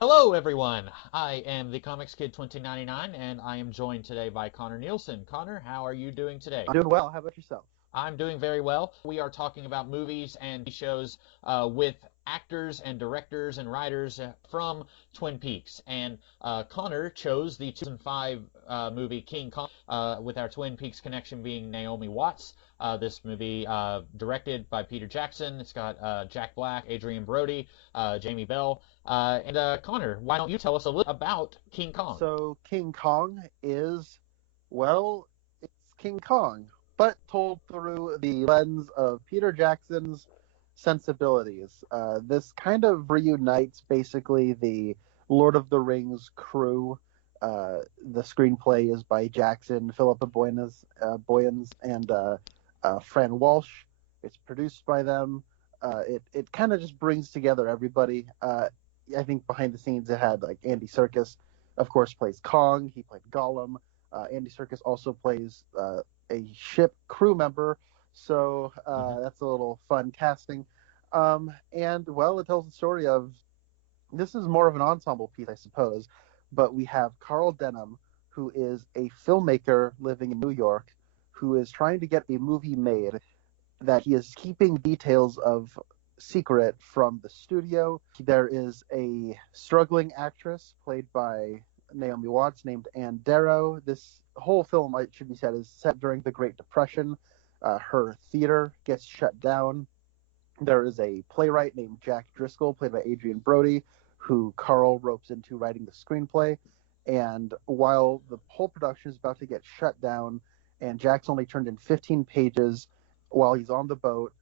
Hello, everyone. I am the Comics Kid 2099, and I am joined today by Connor Nielsen. Connor, how are you doing today? I'm doing well. How about yourself? I'm doing very well. We are talking about movies and TV shows with actors and directors and writers from Twin Peaks. And Connor chose the 2005 movie King Kong, with our Twin Peaks connection being Naomi Watts. This movie, directed by Peter Jackson. It's got Jack Black, Adrian Brody, Jamie Bell. And Connor, why don't you tell us a little about King Kong? So, King Kong is, well, it's King Kong, but told through the lens of Peter Jackson's sensibilities. This kind of reunites basically the Lord of the Rings crew. The screenplay is by Jackson, Philippa Boyens, and Fran Walsh. It's produced by them. It kind of just brings together everybody. I think behind the scenes it had like Andy Serkis, of course, plays Kong. He played Gollum. Andy Serkis also plays a ship crew member. So Hmm. that's a little fun casting. And well, it tells the story of this is more of an ensemble piece, I suppose. But we have Carl Denham, who is a filmmaker living in New York, who is trying to get a movie made that he is keeping details of secret from the studio. There is a struggling actress played by Naomi Watts named Ann Darrow. This whole film, it should be said, is set during the Great Depression. Her theater gets shut down. There is a playwright named Jack Driscoll, played by Adrian Brody, who Carl ropes into writing the screenplay. And while the whole production is about to get shut down, and Jack's only turned in 15 pages while he's on the boat,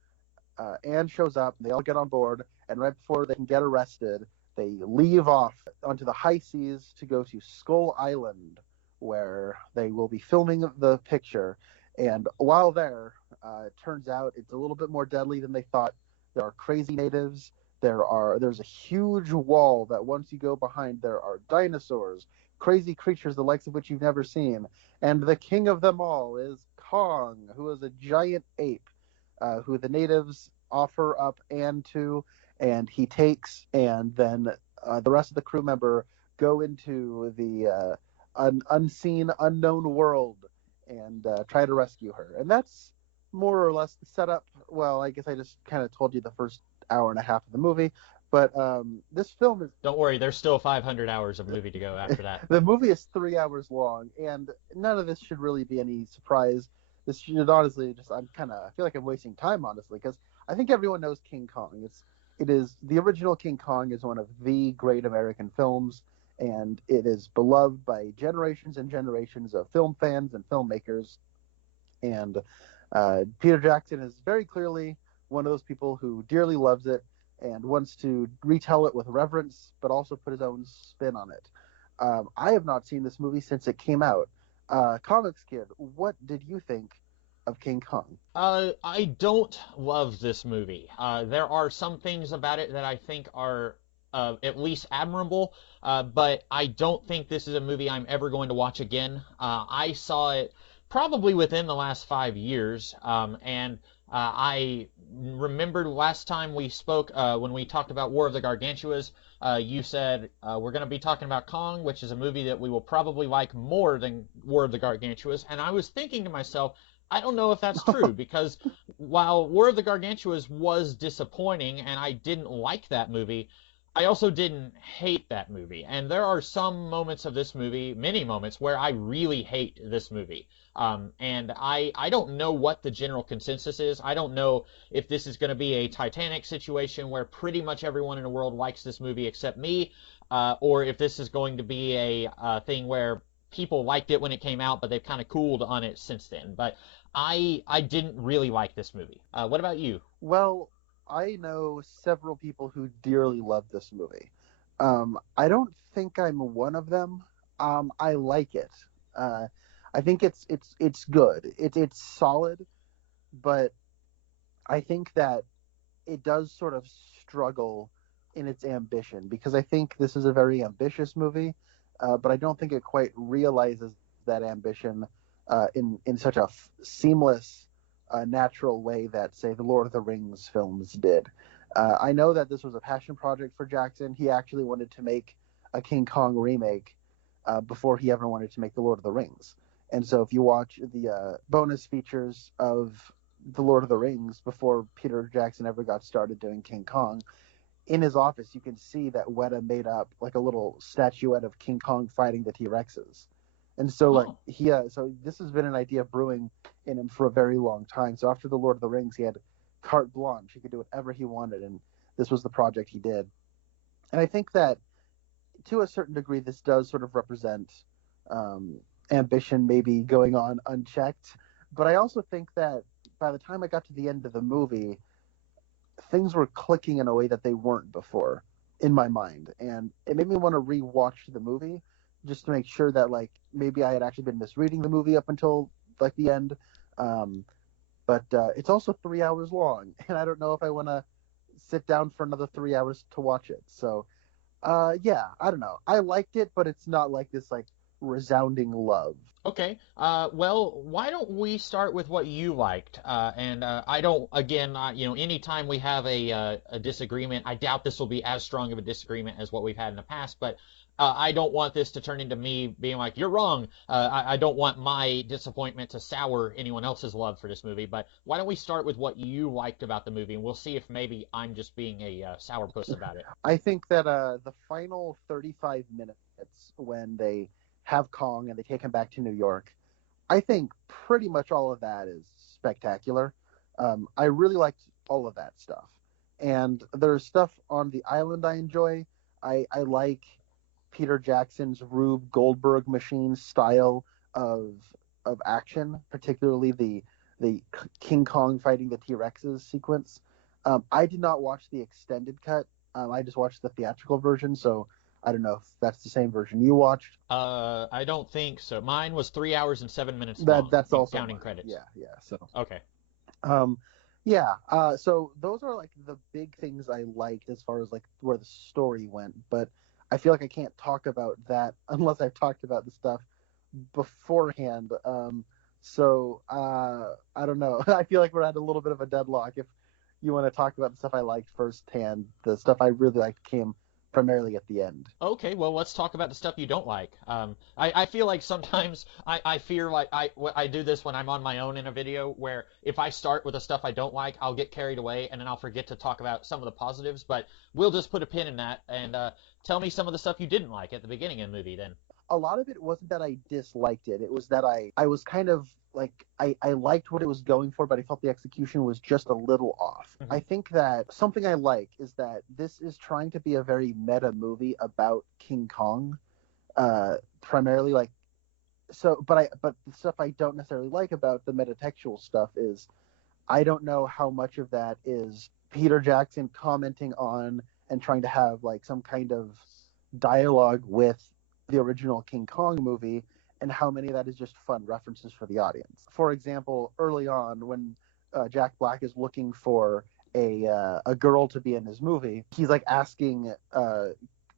Anne shows up, and they all get on board, and right before they can get arrested, they leave off onto the high seas to go to Skull Island, where they will be filming the picture. And while there, it turns out it's a little bit more deadly than they thought. There are crazy natives. There's a huge wall that once you go behind, there are dinosaurs, crazy creatures the likes of which you've never seen. And the king of them all is Kong, who is a giant ape, who the natives offer up Anne to, and he takes, and then the rest of the crew member go into the unseen, unknown world and try to rescue her. And that's more or less the setup. Well, I guess I just kind of told you the first hour and a half of the movie, but this film is Don't worry, there's still 500 hours of movie to go after that. the movie is 3 hours long, and none of this should really be any surprise. This should honestly just I feel like I'm wasting time honestly because I think everyone knows King Kong. It is the original King Kong is one of the great American films, and it is beloved by generations and generations of film fans and filmmakers. And Peter Jackson is very clearly one of those people who dearly loves it and wants to retell it with reverence, but also put his own spin on it. I have not seen this movie since it came out. Comics Kid, what did you think of King Kong? I don't love this movie. There are some things about it that I think are at least admirable, but I don't think this is a movie I'm ever going to watch again. I saw it probably within the last 5 years, and I remembered last time we spoke when we talked about War of the Gargantuas. You said we're going to be talking about Kong, which is a movie that we will probably like more than War of the Gargantuas, and I was thinking to myself, I don't know if that's true because while War of the Gargantuas was disappointing and I didn't like that movie, I also didn't hate that movie. And there are some moments of this movie, many moments, where I really hate this movie. And I don't know what the general consensus is. I don't know if this is going to be a Titanic situation where pretty much everyone in the world likes this movie except me, or if this is going to be a thing where people liked it when it came out, but they've kind of cooled on it since then. But I didn't really like this movie. What about you? Well, I know several people who dearly love this movie. I don't think I'm one of them. I like it. Uh, I think it's good. It's solid, but I think that it does sort of struggle in its ambition because I think this is a very ambitious movie, but I don't think it quite realizes that ambition in such a seamless, natural way that say the Lord of the Rings films did. I know that this was a passion project for Jackson. He actually wanted to make a King Kong remake before he ever wanted to make the Lord of the Rings. And so if you watch the bonus features of the Lord of the Rings before Peter Jackson ever got started doing King Kong, in his office you can see that Weta made up like a little statuette of King Kong fighting the T-Rexes. And so like so this has been an idea brewing in him for a very long time. So after the Lord of the Rings, he had carte blanche. He could do whatever he wanted, and this was the project he did. And I think that to a certain degree, this does sort of represent ambition maybe going on unchecked. But I also think that by the time I got to the end of the movie, things were clicking in a way that they weren't before in my mind. And it made me want to rewatch the movie just to make sure that like maybe I had actually been misreading the movie up until like the end. But it's also 3 hours long, and I don't know if I want to sit down for another 3 hours to watch it. So yeah, I don't know. I liked it, but it's not like this like resounding love. Okay. Well, why don't we start with what you liked? And I don't, again, anytime we have a disagreement, I doubt this will be as strong of a disagreement as what we've had in the past, but I don't want this to turn into me being like, you're wrong. I don't want my disappointment to sour anyone else's love for this movie, but why don't we start with what you liked about the movie, and we'll see if maybe I'm just being a sourpuss about it. I think that the final 35 minutes when they have Kong and they take him back to New York, I think pretty much all of that is spectacular. I really liked all of that stuff. And there's stuff on the island I enjoy. I like Peter Jackson's Rube Goldberg machine style of action, particularly the King Kong fighting the T-Rexes sequence. I did not watch the extended cut. I just watched the theatrical version, so I don't know if that's the same version you watched. I don't think so. Mine was 3 hours and 7 minutes long. That's also counting mine. credits. Yeah. So okay. Yeah. So those are like the big things I liked as far as like where the story went. But I feel like I can't talk about that unless I've talked about the stuff beforehand. So I don't know. I feel like we're at a little bit of a deadlock. If you want to talk about the stuff I liked firsthand, the stuff I really liked came primarily at the end. Okay, well, let's talk about the stuff you don't like. I feel like sometimes I fear like I do this when I'm on my own in a video where if I start with the stuff I don't like, I'll get carried away and then I'll forget to talk about some of the positives. But we'll just put a pin in that and tell me some of the stuff you didn't like at the beginning of the movie then. A lot of it wasn't that I disliked it. It was that I was kind of like I liked what it was going for, but I felt the execution was just a little off. Mm-hmm. I think that something I like is that this is trying to be a very meta movie about King Kong, primarily like so. But the stuff I don't necessarily like about the metatextual stuff is I don't know how much of that is Peter Jackson commenting on and trying to have like some kind of dialogue with the original King Kong movie, and how many of that is just fun references for the audience. For example, early on when Jack Black is looking for a girl to be in his movie, he's like asking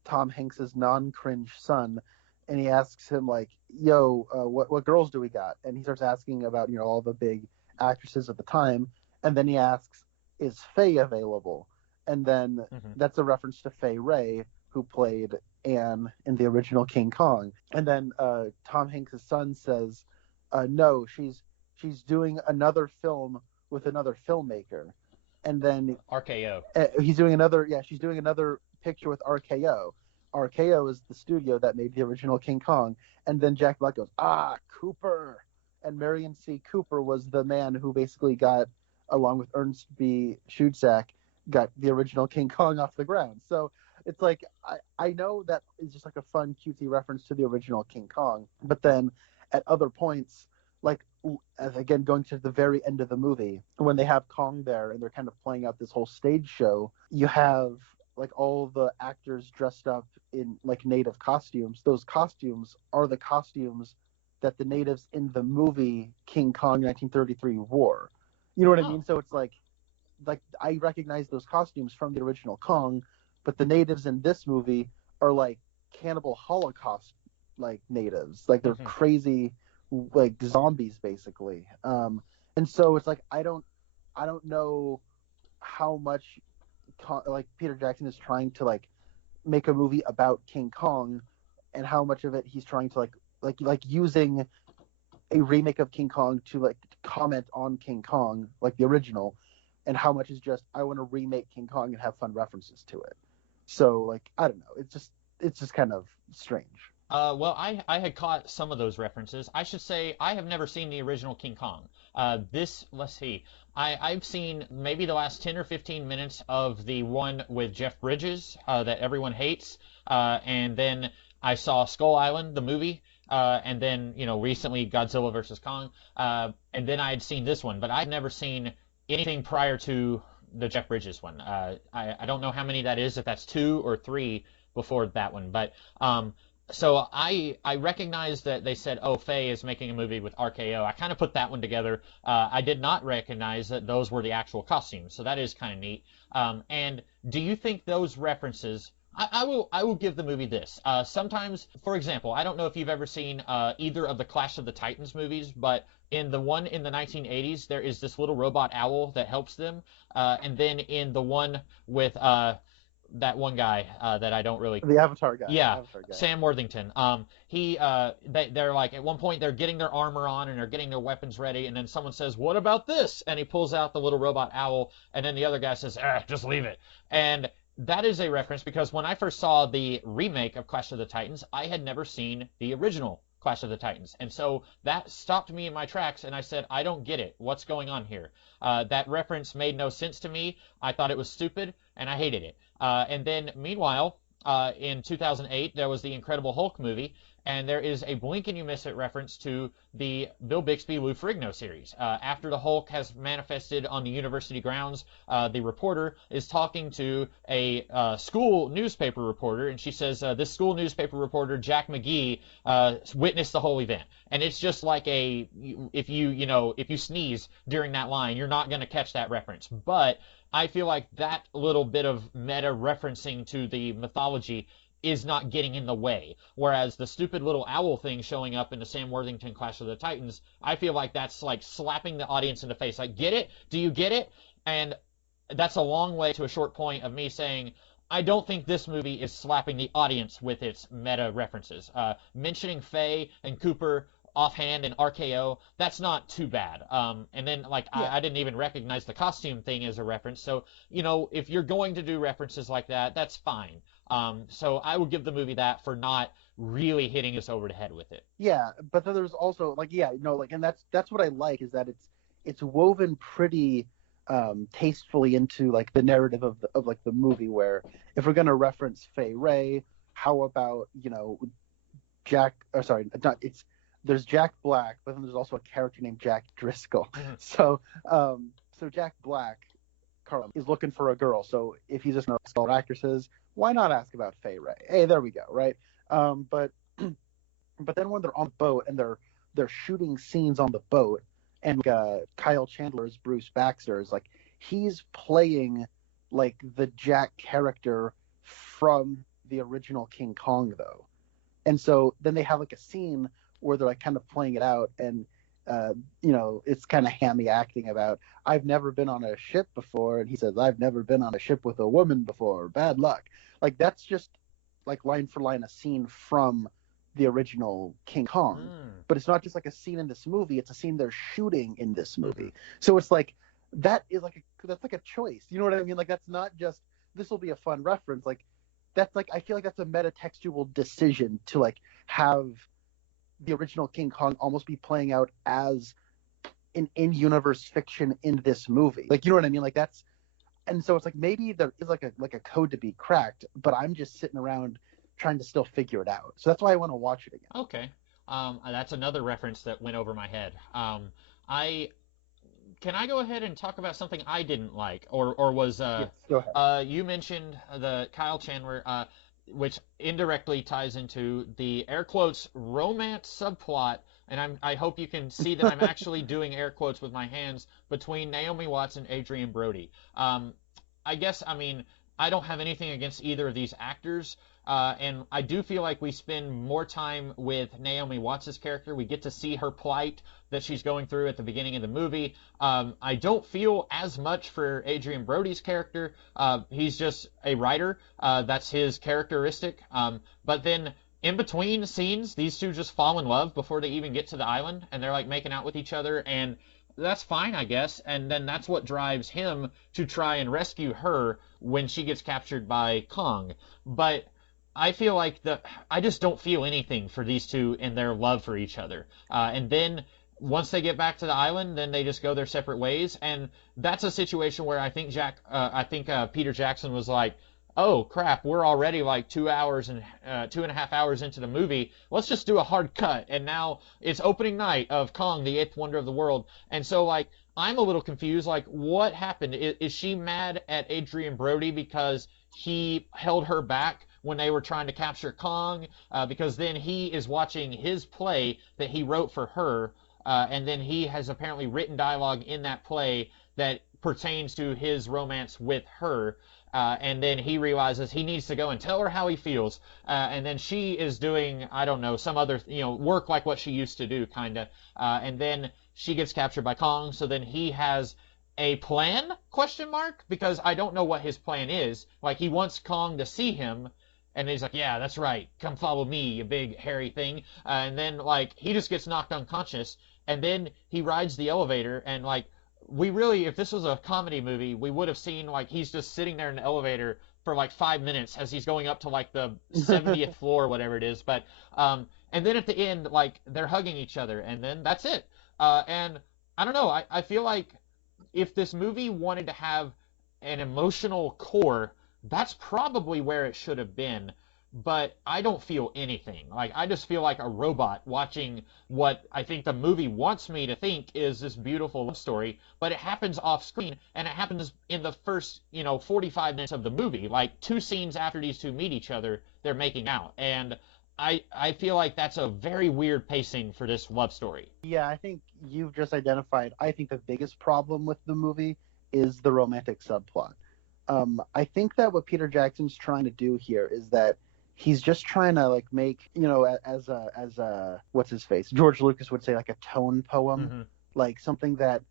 Tom Hanks's non-cringe son, and he asks him like, "Yo, what girls do we got?" And he starts asking about all the big actresses at the time, and then he asks, "Is Faye available?" And then that's a reference to Fay Wray, who played Anne in the original King Kong. And then Tom Hanks' son says, no, she's doing another film with another filmmaker. And then RKO. She's doing another picture with RKO. RKO is the studio that made the original King Kong. And then Jack Black goes, Cooper. And Marion C. Cooper was the man who basically got, along with Ernst B. Schutzack, got the original King Kong off the ground. So it's like I know that is just like a fun cutesy reference to the original King Kong, but then at other points, like as again going to the very end of the movie when they have Kong there and they're kind of playing out this whole stage show, you have like all the actors dressed up in like native costumes. Those costumes are the costumes that the natives in the movie King Kong 1933 wore. You know what I mean? So it's like I recognize those costumes from the original Kong, but the natives in this movie are like cannibal Holocaust like natives, like they're crazy like zombies basically. And so it's like I don't know how much like Peter Jackson is trying to like make a movie about King Kong, and how much of it he's trying to like using a remake of King Kong to like comment on King Kong, like the original, and how much is just I want to remake King Kong and have fun references to it. So like I don't know, it's just kind of strange. Well, I had caught some of those references. I should say I have never seen the original King Kong. Let's see, I've seen maybe the last 10 or 15 minutes of the one with Jeff Bridges that everyone hates, and then I saw Skull Island, the movie, and then, recently Godzilla versus Kong, and then I had seen this one, but I'd never seen anything prior to the Jeff Bridges one. I don't know how many that is, if that's two or three before that one, but so I recognize that they said, oh, Faye is making a movie with RKO. I kind of put that one together. I did not recognize that those were the actual costumes, so that is kind of neat. And do you think those references? I will give the movie this. Sometimes, for example, I don't know if you've ever seen either of the Clash of the Titans movies, but in the one in the 1980s, there is this little robot owl that helps them, and then in the one with that one guy that I don't really. The Avatar guy. Yeah, Avatar guy. Sam Worthington. They're like at one point they're getting their armor on and they're getting their weapons ready, and then someone says, "What about this?" And he pulls out the little robot owl, and then the other guy says, "Just leave it." And that is a reference because when I first saw the remake of Clash of the Titans, I had never seen the original Clash of the Titans, and so that stopped me in my tracks, and I said, "I don't get it. What's going on here?" That reference made no sense to me. I thought it was stupid, and I hated it. And then, meanwhile, in 2008, there was the Incredible Hulk movie, and there is a blink and you miss it reference to the Bill Bixby Lou Ferrigno series. After the Hulk has manifested on the university grounds, the reporter is talking to a school newspaper reporter, and she says, this school newspaper reporter, Jack McGee, witnessed the whole event. And it's just like if you sneeze during that line, you're not going to catch that reference. But I feel like that little bit of meta referencing to the mythology is not getting in the way. Whereas the stupid little owl thing showing up in the Sam Worthington Clash of the Titans, I feel like that's like slapping the audience in the face. Like, get it? Do you get it? And that's a long way to a short point of me saying, I don't think this movie is slapping the audience with its meta references. Mentioning Faye and Cooper offhand and RKO, that's not too bad. And then, I didn't even recognize the costume thing as a reference. So, if you're going to do references like that, that's fine. So I would give the movie that for not really hitting us over the head with it. Yeah, but then there's also and that's what I like is that it's woven pretty tastefully into like the narrative of the movie, where if we're gonna reference Fay Wray, how about there's Jack Black, but then there's also a character named Jack Driscoll. So Jack Black, Carl, is looking for a girl. So if he's just going to ask all actresses, why not ask about Fay Wray? Hey, there we go, right? But then when they're on the boat and they're shooting scenes on the boat, and Kyle Chandler's Bruce Baxter is like he's playing like the Jack character from the original King Kong though, and so then they have like a scene where they're like kind of playing it out, and it's kind of hammy acting about I've never been on a ship before, and he says I've never been on a ship with a woman before, bad luck. Like that's just like line for line a scene from the original King Kong. But it's not just like a scene in this movie, it's a scene they're shooting in this movie. So it's like that's like a choice, you know what I mean? Like that's not just this will be a fun reference, like that's like I feel like that's a metatextual decision to like have the original King Kong almost be playing out as an in-universe fiction in this movie. Like, you know what I mean? Like that's, and so it's like maybe there is like a code to be cracked, but I'm just sitting around trying to still figure it out. So that's why I want to watch it again. Okay. That's another reference that went over my head. Can I go ahead and talk about something I didn't like, or was Yes, go ahead. You mentioned the Kyle Chandler, which indirectly ties into the air quotes romance subplot, and I hope you can see that I'm actually doing air quotes with my hands between Naomi Watts and Adrian Brody. I guess I don't have anything against either of these actors, And I do feel like we spend more time with Naomi Watts' character. We get to see her plight that she's going through at the beginning of the movie. I don't feel as much for Adrian Brody's character. He's just a writer. That's his characteristic. But then in between scenes, these two just fall in love before they even get to the island, and they're like making out with each other, and that's fine, I guess. And then that's what drives him to try and rescue her when she gets captured by Kong. But I feel like I just don't feel anything for these two in their love for each other. And then once they get back to the island, then they just go their separate ways. And that's a situation where I think Peter Jackson was like, oh crap, we're already like 2.5 hours into the movie. Let's just do a hard cut. And now it's opening night of Kong, the Eighth Wonder of the World. And so like, I'm a little confused. Like, what happened? Is she mad at Adrian Brody because he held her back when they were trying to capture Kong? Because then he is watching his play that he wrote for her. And then he has apparently written dialogue in that play that pertains to his romance with her. And then he realizes he needs to go and tell her how he feels. And then she is doing, I don't know, some other, work like what she used to do, kind of. And then she gets captured by Kong. So then he has a plan, question mark? Because I don't know what his plan is. Like, he wants Kong to see him. And he's like, yeah, that's right. Come follow me, you big hairy thing. And then, like, he just gets knocked unconscious. And then he rides the elevator and, like, if this was a comedy movie, we would have seen, like, he's just sitting there in the elevator for, like, 5 minutes as he's going up to, like, the 70th floor, whatever it is. But, and then at the end, like, they're hugging each other, and then that's it. And I don't know, I feel like if this movie wanted to have an emotional core, that's probably where it should have been. But I don't feel anything. Like, I just feel like a robot watching what I think the movie wants me to think is this beautiful love story, but it happens off screen, and it happens in the first, 45 minutes of the movie. Like, 2 scenes after these two meet each other, they're making out. And I feel like that's a very weird pacing for this love story. Yeah, I think you've just identified, I think the biggest problem with the movie is the romantic subplot. I think that what Peter Jackson's trying to do here is that he's just trying to like make, as a what's his face, George Lucas would say, like a tone poem, Mm-hmm. like something that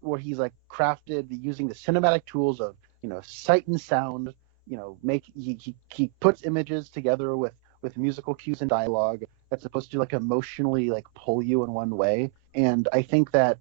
where he's like crafted using the cinematic tools of sight and sound, he puts images together with musical cues and dialogue that's supposed to like emotionally like pull you in one way. And I think that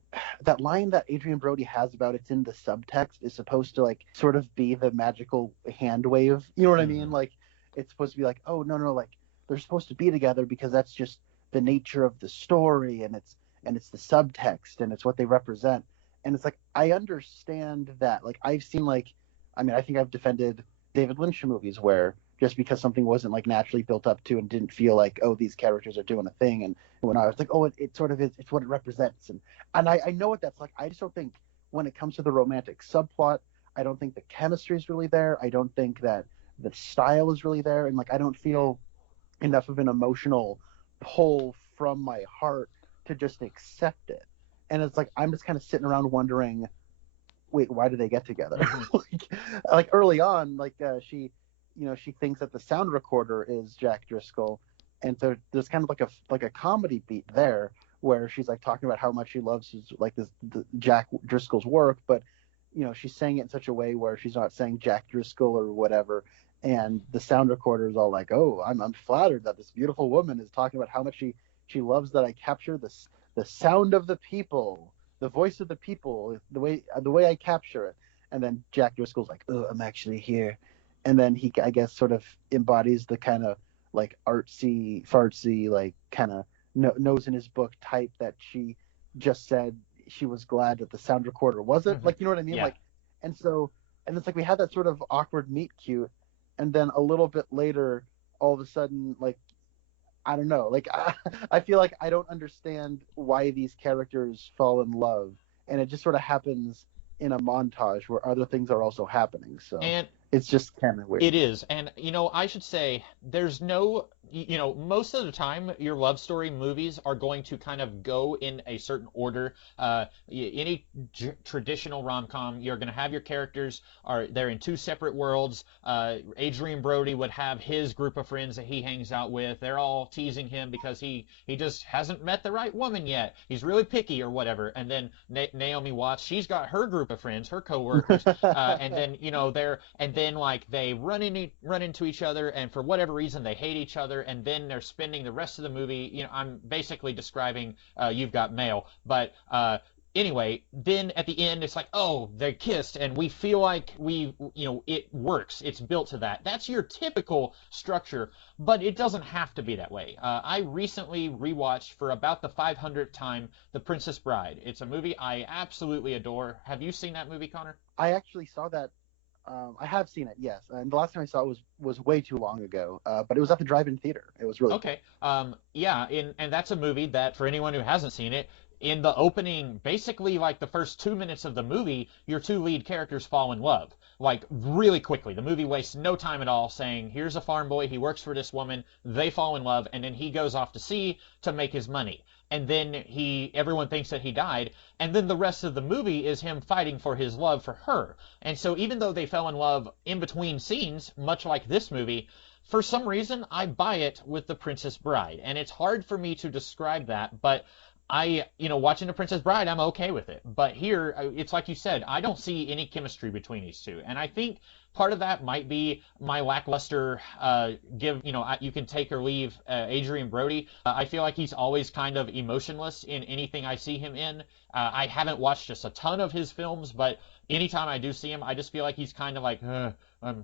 line that Adrian Brody has about it's in the subtext is supposed to like sort of be the magical hand wave. You know what I mean? Like, it's supposed to be like, oh no, like they're supposed to be together because that's just the nature of the story, and it's the subtext, and it's what they represent. And it's like, I understand that. Like, I've seen, like, I think I've defended David Lynch movies where just because something wasn't like naturally built up to and didn't feel like, oh, these characters are doing a thing, and when I was like, oh, it sort of is, it's what it represents, and I know what that's like. I just don't think when it comes to the romantic subplot, I don't think the chemistry is really there. I don't think that the style is really there, and like, I don't feel enough of an emotional pull from my heart to just accept it. And it's like, I'm just kind of sitting around wondering, wait, why do they get together? like early on, like she thinks that the sound recorder is Jack Driscoll, and so there's kind of like a comedy beat there where she's like talking about how much she loves the Jack Driscoll's work, but she's saying it in such a way where she's not saying Jack Driscoll or whatever. And the sound recorder is all like, oh, I'm flattered that this beautiful woman is talking about how much she loves that I capture the sound of the people, the voice of the people, the way I capture it. And then Jack Driscoll's like, oh, I'm actually here. And then he, I guess, sort of embodies the kind of like artsy, fartsy, like kind of nose in his book type that she just said she was glad that the sound recorder wasn't. Like, you know what I mean? Yeah. Like, and it's like we had that sort of awkward meet cute. And then a little bit later, all of a sudden, like, I don't know, like, I feel like I don't understand why these characters fall in love. And it just sort of happens in a montage where other things are also happening. So, And It's just kind of weird. It is. And, I should say there's no, most of the time your love story movies are going to kind of go in a certain order. Any traditional rom-com, you're going to have your characters they're in two separate worlds. Adrian Brody would have his group of friends that he hangs out with. They're all teasing him because he just hasn't met the right woman yet. He's really picky or whatever. And then Naomi Watts, she's got her group of friends, her coworkers, and then like they run into each other, and for whatever reason they hate each other, and then they're spending the rest of the movie. I'm basically describing You've Got Mail, but anyway, then at the end it's like, oh, they kissed, and we feel like it works. It's built to that. That's your typical structure, but it doesn't have to be that way. I recently rewatched for about the 500th time The Princess Bride. It's a movie I absolutely adore. Have you seen that movie, Connor? I actually saw that. I have seen it, yes. And the last time I saw it was way too long ago. But it was at the drive-in theater. It was really Okay. Yeah, and that's a movie that, for anyone who hasn't seen it, in the opening, basically like the first 2 minutes of the movie, your two lead characters fall in love. Like really quickly. The movie wastes no time at all saying, here's a farm boy, he works for this woman, they fall in love, and then he goes off to sea to make his money. And then everyone thinks that he died, and then the rest of the movie is him fighting for his love for her. And so even though they fell in love in between scenes, much like this movie, for some reason I buy it with The Princess Bride. And it's hard for me to describe that, but watching The Princess Bride, I'm okay with it. But here, it's like you said, I don't see any chemistry between these two. And I think part of that might be my lackluster, you can take or leave Adrian Brody. I feel like he's always kind of emotionless in anything I see him in. I haven't watched just a ton of his films, but anytime I do see him, I just feel like he's kind of like,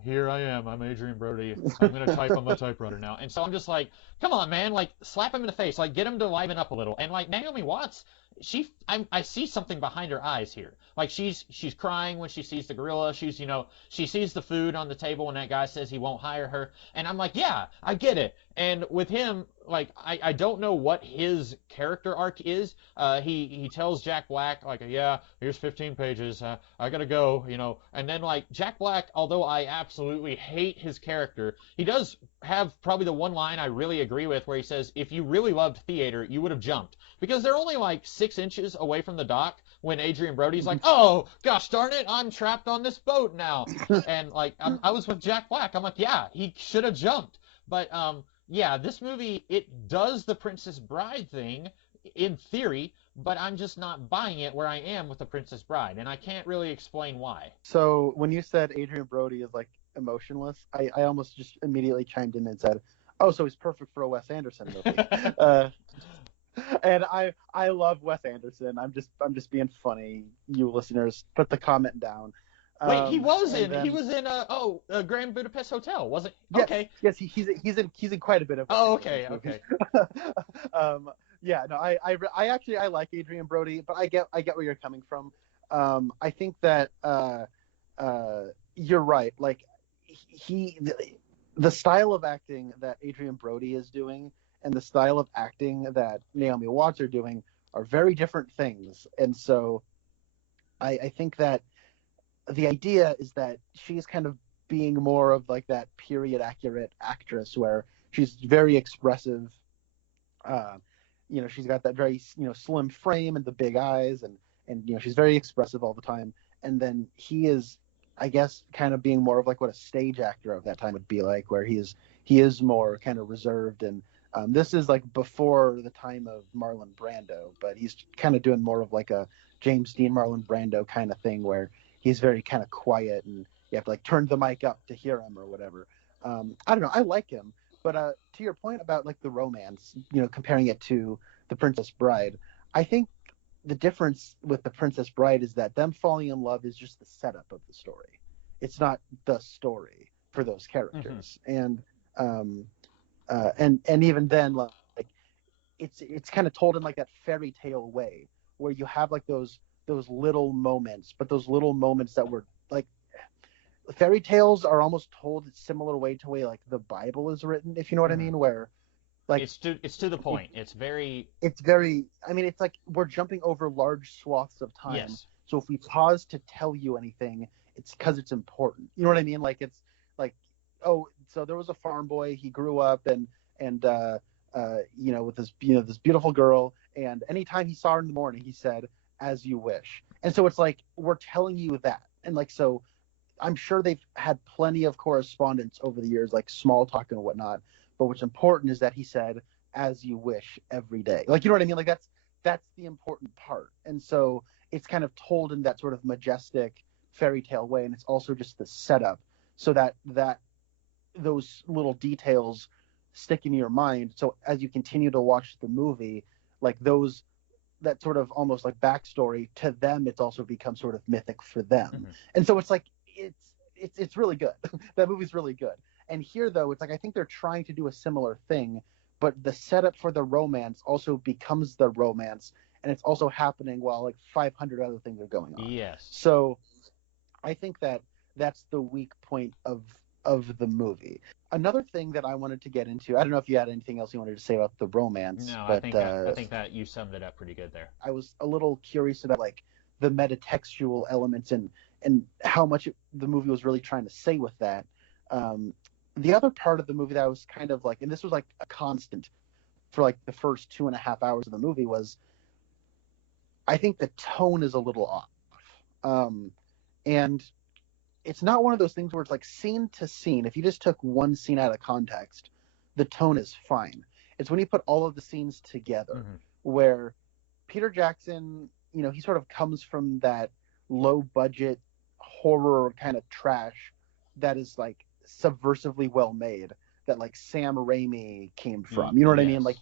here I am. I'm Adrian Brody. I'm going to type on my typewriter now. And so I'm just like, come on, man. Like, slap him in the face. Like, get him to liven up a little. And, like, Naomi Watts, I see something behind her eyes here. Like, she's crying when she sees the gorilla. She sees the food on the table when that guy says he won't hire her. And I'm like, yeah, I get it. And with him, like, I don't know what his character arc is. He tells Jack Black, like, yeah, here's 15 pages. I gotta go, And then, like, Jack Black, although I absolutely hate his character, he does have probably the one line I really agree with where he says, if you really loved theater, you would have jumped. Because they're only, like, 6 inches away from the dock when Adrian Brody's like, oh, gosh darn it, I'm trapped on this boat now. And, like, I was with Jack Black. I'm like, yeah, he should have jumped. But, yeah, this movie, it does the Princess Bride thing in theory, but I'm just not buying it where I am with the Princess Bride, and I can't really explain why. So when you said Adrian Brody is like emotionless, I almost just immediately chimed in and said, "Oh, so he's perfect for a Wes Anderson movie." And I love Wes Anderson. I'm just being funny. You listeners, put the comment down. Wait, he was in Grand Budapest Hotel, wasn't? Yes, okay. Yes, he's in quite a bit of. Oh, okay, okay. Yeah, no, I like Adrian Brody, but I get where you're coming from. I think that you're right. Like the style of acting that Adrian Brody is doing and the style of acting that Naomi Watts are doing are very different things. And so I think that the idea is that she's kind of being more of like that period accurate actress where she's very expressive. She's got that very, slim frame and the big eyes and she's very expressive all the time. And then he is, I guess, kind of being more of like what a stage actor of that time would be like, where he is more kind of reserved. And this is like before the time of Marlon Brando, but he's kind of doing more of like a James Dean Marlon Brando kind of thing where he's very kind of quiet and you have to like turn the mic up to hear him or whatever. I don't know. I like him. But to your point about like the romance, comparing it to The Princess Bride, I think the difference with The Princess Bride is that them falling in love is just the setup of the story. It's not the story for those characters. Mm-hmm. And even then, like it's kind of told in like that fairy tale way where you have like those little moments, but those little moments that were like, fairy tales are almost told a similar way to way like the Bible is written, if you know what I mean, where like it's to the point. It's very I mean, it's like we're jumping over large swaths of time. Yes. So if we pause to tell you anything, it's because it's important. You know what I mean? Like it's like, oh, so there was a farm boy. He grew up and with this this beautiful girl, and anytime he saw her in the morning, he said, "As you wish." And so it's like we're telling you that, and like so, I'm sure they've had plenty of correspondence over the years, like small talk and whatnot. But what's important is that he said, "As you wish" every day. Like you know what I mean? Like that's the important part. And so it's kind of told in that sort of majestic fairy tale way, and it's also just the setup so that those little details stick in your mind. So as you continue to watch the movie, like that sort of almost like backstory to them, it's also become sort of mythic for them. Mm-hmm. And so it's like it's really good. That movie's really good. And here though, it's like I think they're trying to do a similar thing, but the setup for the romance also becomes the romance, and it's also happening while like 500 other things are going on. Yes. So I think that's the weak point of the movie. Another thing that I wanted to get into, I don't know if you had anything else you wanted to say about the romance. No, but, I think that you summed it up pretty good there. I was a little curious about like the metatextual elements and how much the movie was really trying to say with that. The other part of the movie that was kind of like, and this was like a constant for like the first 2.5 hours of the movie, was I think the tone is a little off. And it's not one of those things where it's like scene to scene. If you just took one scene out of context, the tone is fine. It's when you put all of the scenes together where Peter Jackson, he sort of comes from that low budget horror kind of trash that is like subversively well made, that like Sam Raimi came from. You know what I mean? Like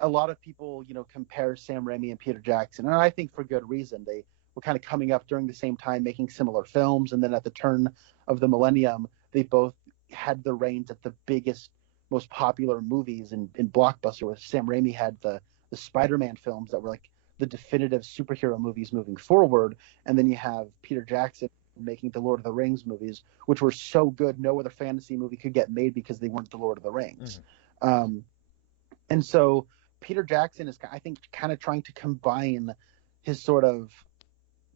a lot of people, compare Sam Raimi and Peter Jackson, and I think for good reason. They were kind of coming up during the same time, making similar films, and then at the turn of the millennium, they both had the reins at the biggest, most popular movies in blockbuster. Where Sam Raimi had the Spider-Man films that were like the definitive superhero movies moving forward, and then you have Peter Jackson making the Lord of the Rings movies, which were so good no other fantasy movie could get made because they weren't the Lord of the Rings. And so Peter Jackson is, I think, kind of trying to combine his sort of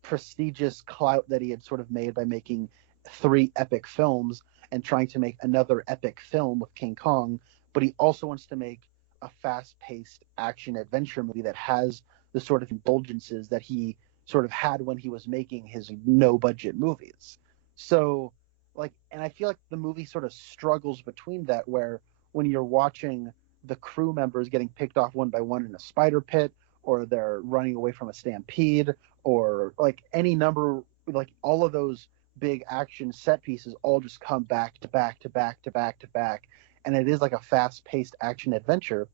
prestigious clout that he had sort of made by making 3 epic films and trying to make another epic film with King Kong, but he also wants to make a fast-paced action adventure movie that has the sort of indulgences that he sort of had when he was making his no-budget movies. So, like, and I feel like the movie sort of struggles between that, where when you're watching the crew members getting picked off one by one in a spider pit, or they're running away from a stampede, or like any number, like all of those big action set pieces all just come back to back to back to back to back, and it is like a fast-paced action adventure.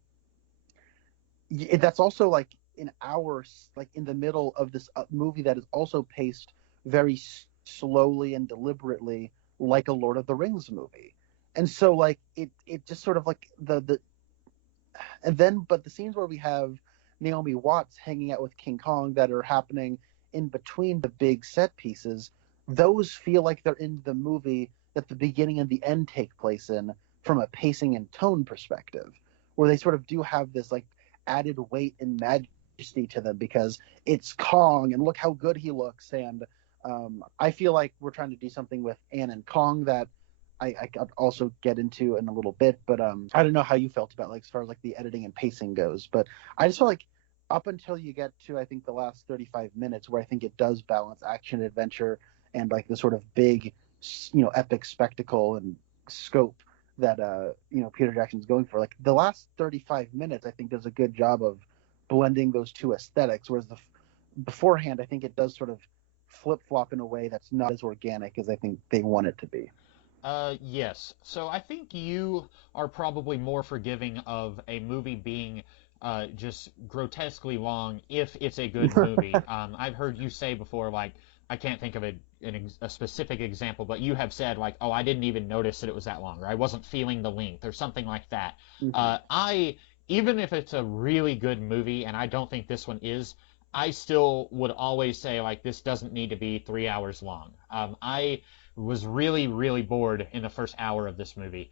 That's also like an hour, like in the middle of this movie that is also paced very slowly and deliberately, like a Lord of the Rings movie. And so like it just sort of like but the scenes where we have Naomi Watts hanging out with King Kong that are happening in between the big set pieces, those feel like they're in the movie that the beginning and the end take place in, from a pacing and tone perspective, where they sort of do have this like added weight and majesty to them because it's Kong and look how good he looks. And I feel like we're trying to do something with Anne and Kong that I could also get into in a little bit, but I don't know how you felt about, like, as far as like the editing and pacing goes, but I just feel like up until you get to, I think, the last 35 minutes, where I think it does balance action adventure and like the sort of big, epic spectacle and scope that Peter Jackson's going for. Like the last 35 minutes, I think does a good job of blending those two aesthetics, whereas beforehand, I think it does sort of flip flop in a way that's not as organic as I think they want it to be. Yes. So I think you are probably more forgiving of a movie being just grotesquely long if it's a good movie. I've heard you say before, like, I can't think of a specific example, but you have said, like, oh, I didn't even notice that it was that long, or I wasn't feeling the length, or something like that. Even if it's a really good movie, and I don't think this one is, I still would always say, like, this doesn't need to be 3 hours long. I was really, really bored in the first hour of this movie.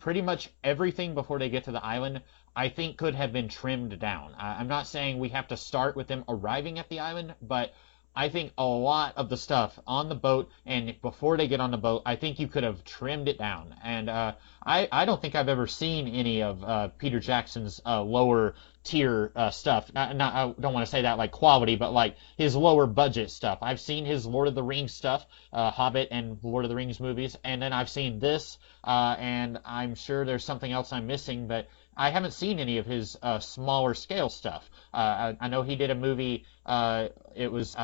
Pretty much everything before they get to the island, I think, could have been trimmed down. I'm not saying we have to start with them arriving at the island, but I think a lot of the stuff on the boat and before they get on the boat, I think you could have trimmed it down. And I don't think I've ever seen any of Peter Jackson's lower tier stuff. I don't want to say that like quality, but like his lower budget stuff. I've seen his Lord of the Rings stuff, Hobbit and Lord of the Rings movies, and then I've seen this, and I'm sure there's something else I'm missing, but I haven't seen any of his smaller scale stuff. I know he did a movie. It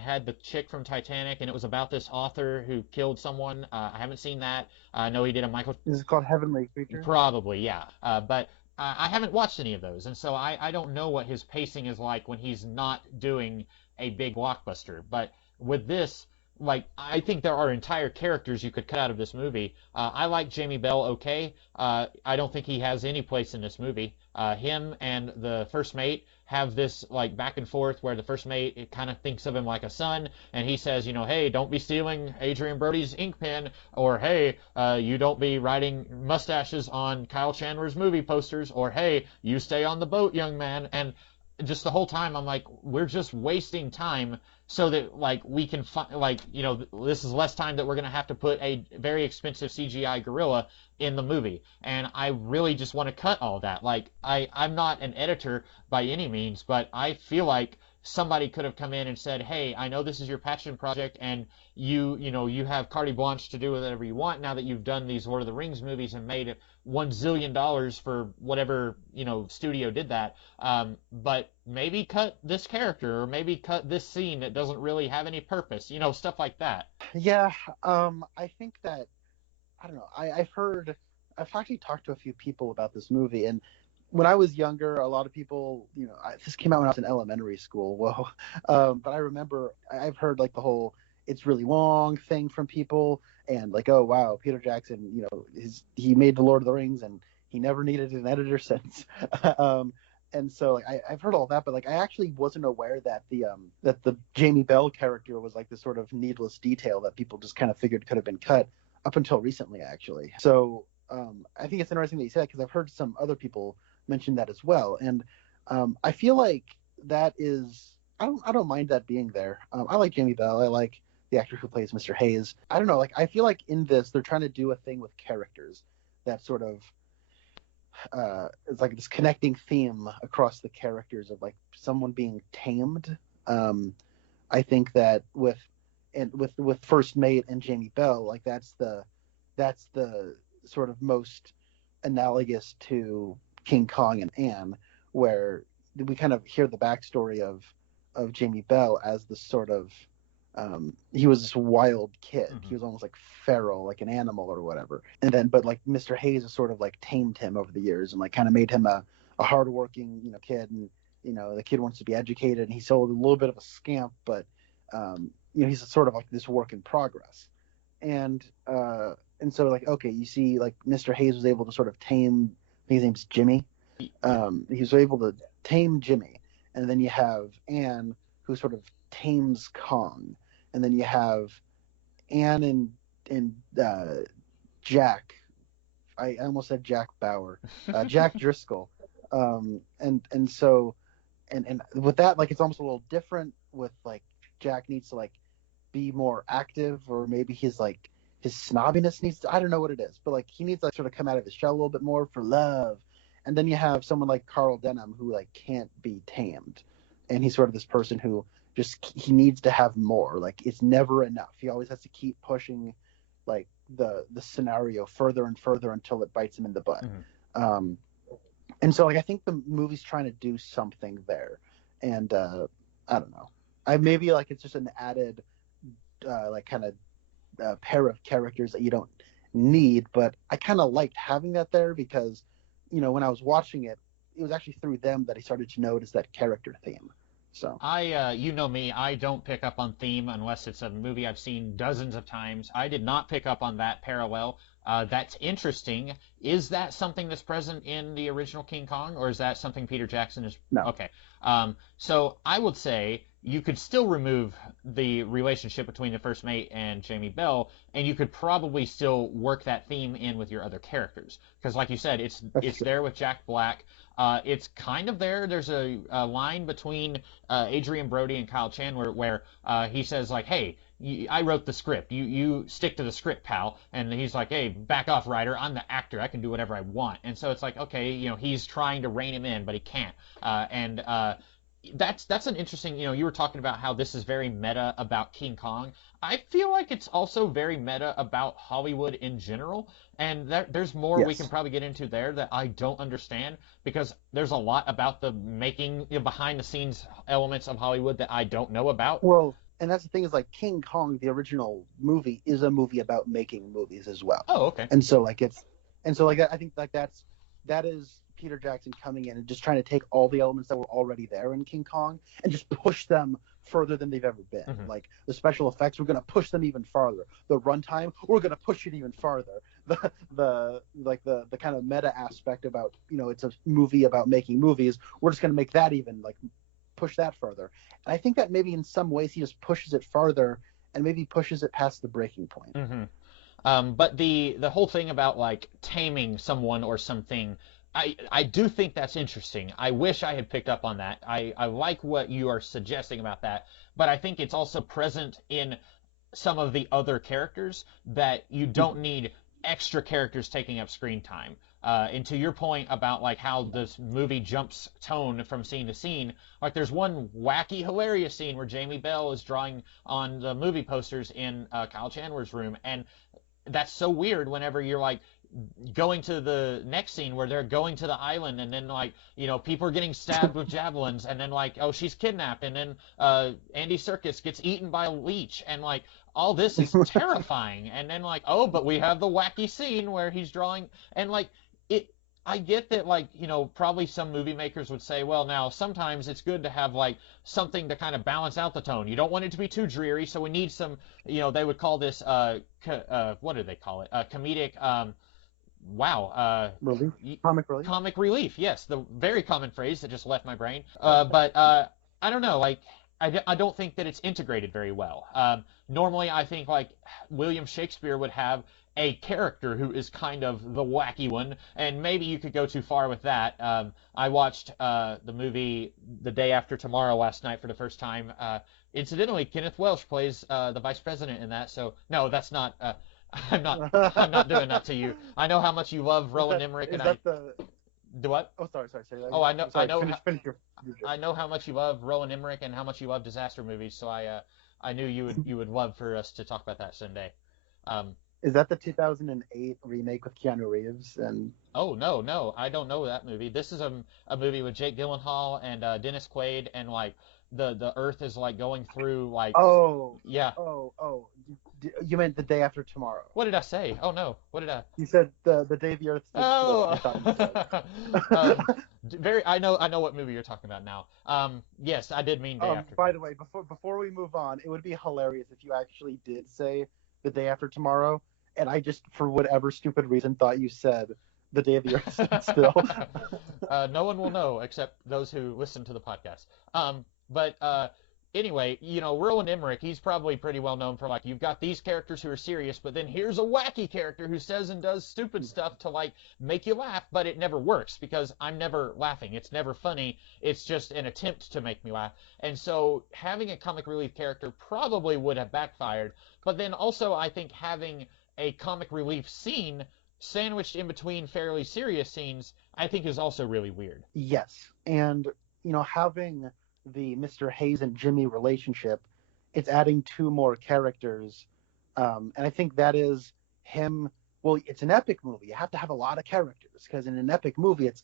had the chick from Titanic, and it was about this author who killed someone. I haven't seen that. I know he did a Michael. Is it called Heavenly Creatures? Probably, yeah. But I haven't watched any of those, and so I don't know what his pacing is like when he's not doing a big blockbuster. But with this, like, I think there are entire characters you could cut out of this movie. I like Jamie Bell, okay. I don't think he has any place in this movie. Him and the first mate have this like back and forth where the first mate it kind of thinks of him like a son, and he says, hey, don't be stealing Adrian Brody's ink pen, or hey, you don't be writing mustaches on Kyle Chandler's movie posters, or hey, you stay on the boat, young man. And just the whole time I'm like, we're just wasting time so that like we can this is less time that we're going to have to put a very expensive CGI gorilla in the movie, and I really just want to cut all that. Like I'm not an editor by any means, but I feel like somebody could have come in and said, hey, I know this is your passion project, and you have carte blanche to do whatever you want now that you've done these Lord of the Rings movies and made $1 zillion for whatever studio did that. But maybe cut this character, or maybe cut this scene that doesn't really have any purpose, stuff like that. Yeah, I think that I don't know. I've actually talked to a few people about this movie, and when I was younger, a lot of people, this came out when I was in elementary school. Whoa. But I remember I've heard like the whole "it's really long" thing from people, and like, oh wow, Peter Jackson, he made the Lord of the Rings, and he never needed an editor since. And so like, I've heard all that, but like I actually wasn't aware that the Jamie Bell character was like this sort of needless detail that people just kind of figured could have been cut up until recently, actually. So I think it's interesting that you said that, because I've heard some other people mention that as well, and I feel like that is I don't mind that being there. I like Jamie Bell. I like the actor who plays Mr. Hayes. I don't know, like I feel like in this they're trying to do a thing with characters that sort of it's like this connecting theme across the characters of like someone being tamed. I think that with First Mate and Jamie Bell, like that's the sort of most analogous to King Kong and Anne, where we kind of hear the backstory of Jamie Bell as the sort of he was this wild kid. Mm-hmm. He was almost like feral, like an animal or whatever. And then, but like Mr. Hayes has sort of like tamed him over the years and like kind of made him a hardworking, kid. And, the kid wants to be educated, and he's still a little bit of a scamp, but, he's sort of like this work in progress. And so like, okay, you see like Mr. Hayes was able to sort of tame, I think his name's Jimmy. He was able to tame Jimmy. And then you have Anne, who sort of tames Kong. And then you have Anne and Jack. I almost said Jack Bauer. Jack Driscoll. And so with that, like, it's almost a little different with like Jack needs to like be more active, or maybe his snobbiness needs to, I don't know what it is, but like he needs to like sort of come out of his shell a little bit more for love. And then you have someone like Carl Denham who like can't be tamed, and he's sort of this person who he needs to have more. Like it's never enough. He always has to keep pushing like the scenario further and further until it bites him in the butt. Mm-hmm. And so like I think the movie's trying to do something there, and I don't know. Maybe like it's just an added like kind of pair of characters that you don't need, but I kind of liked having that there because when I was watching it, it was actually through them that I started to notice that character theme. So you know me, I don't pick up on theme unless it's a movie I've seen dozens of times. I did not pick up on that parallel. That's interesting. Is that something that's present in the original King Kong, or is that something Peter Jackson is? No. Okay. So I would say you could still remove the relationship between the first mate and Jamie Bell, and you could probably still work that theme in with your other characters. Because, like you said, it's there with Jack Black. It's kind of there. There's a line between Adrian Brody and Kyle Chandler where he says like, "Hey, I wrote the script. You stick to the script, pal." And he's like, "Hey, back off, writer. I'm the actor. I can do whatever I want." And so it's like, okay, he's trying to rein him in, but he can't. That's an interesting. You were talking about how this is very meta about King Kong. I feel like it's also very meta about Hollywood in general, and there's more we can probably get into there that I don't understand because there's a lot about the making, behind the scenes elements of Hollywood that I don't know about. Well, and that's the thing is like King Kong, the original movie, is a movie about making movies as well. Oh, okay. And so I think like that is Peter Jackson coming in and just trying to take all the elements that were already there in King Kong and just push them further than they've ever been. Mm-hmm. Like the special effects, we're going to push them even farther. The runtime, we're going to push it even farther. The kind of meta aspect about, it's a movie about making movies. We're just going to make that even like push that further. And I think that maybe in some ways he just pushes it farther and maybe pushes it past the breaking point. Mm-hmm. But the whole thing about like taming someone or something, I do think that's interesting. I wish I had picked up on that. I like what you are suggesting about that, but I think it's also present in some of the other characters that you don't need extra characters taking up screen time. And to your point about like how this movie jumps tone from scene to scene, like there's one wacky, hilarious scene where Jamie Bell is drawing on the movie posters in Kyle Chandler's room, and that's so weird whenever you're like going to the next scene where they're going to the island and then like people are getting stabbed with javelins and then like, oh, she's kidnapped, and then Andy Serkis gets eaten by a leech, and like all this is terrifying, and then like, oh, but we have the wacky scene where he's drawing, and like I get that, like, probably some movie makers would say, well, now sometimes it's good to have like something to kind of balance out the tone. You don't want it to be too dreary, so we need some, they would call this what do they call it? Comedic relief? Comic relief, yes, the very common phrase that just left my brain. But I don't know, like I don't think that it's integrated very well. Normally I think like William Shakespeare would have a character who is kind of the wacky one, and maybe you could go too far with that. I watched the movie The Day After Tomorrow last night for the first time. Incidentally, Kenneth Welsh plays the vice president in that, so no, that's not... I'm not doing that to you. I know how much you love Roland Emmerich, and Do what? Oh, sorry. Oh, I know. Sorry, I know. Finish your I know how much you love Roland Emmerich and how much you love disaster movies. So I knew you would love for us to talk about that someday. Is that the 2008 remake with Keanu Reeves? And oh no, I don't know that movie. This is a movie with Jake Gyllenhaal and Dennis Quaid, and like the Earth is like going through like yeah. You meant The Day After Tomorrow. What did I say? Oh no, what did I? You said the day the Earth. Oh, I know what movie you're talking about now. Yes, I did mean Day After. By the way, before we move on, it would be hilarious if you actually did say The Day After Tomorrow, and I just, for whatever stupid reason, thought you said The Day the Earth Stood Still. No one will know except those who listen to the podcast. Anyway, Roland Emmerich, he's probably pretty well known for, like, you've got these characters who are serious, but then here's a wacky character who says and does stupid stuff to, like, make you laugh, but it never works because I'm never laughing. It's never funny. It's just an attempt to make me laugh. And so having a comic relief character probably would have backfired, but then also I think having a comic relief scene sandwiched in between fairly serious scenes, I think is also really weird. Yes, and, having the Mr. Hayes and Jimmy relationship, it's adding two more characters, and I think that is him. Well, it's an epic movie. You have to have a lot of characters because in an epic movie, it's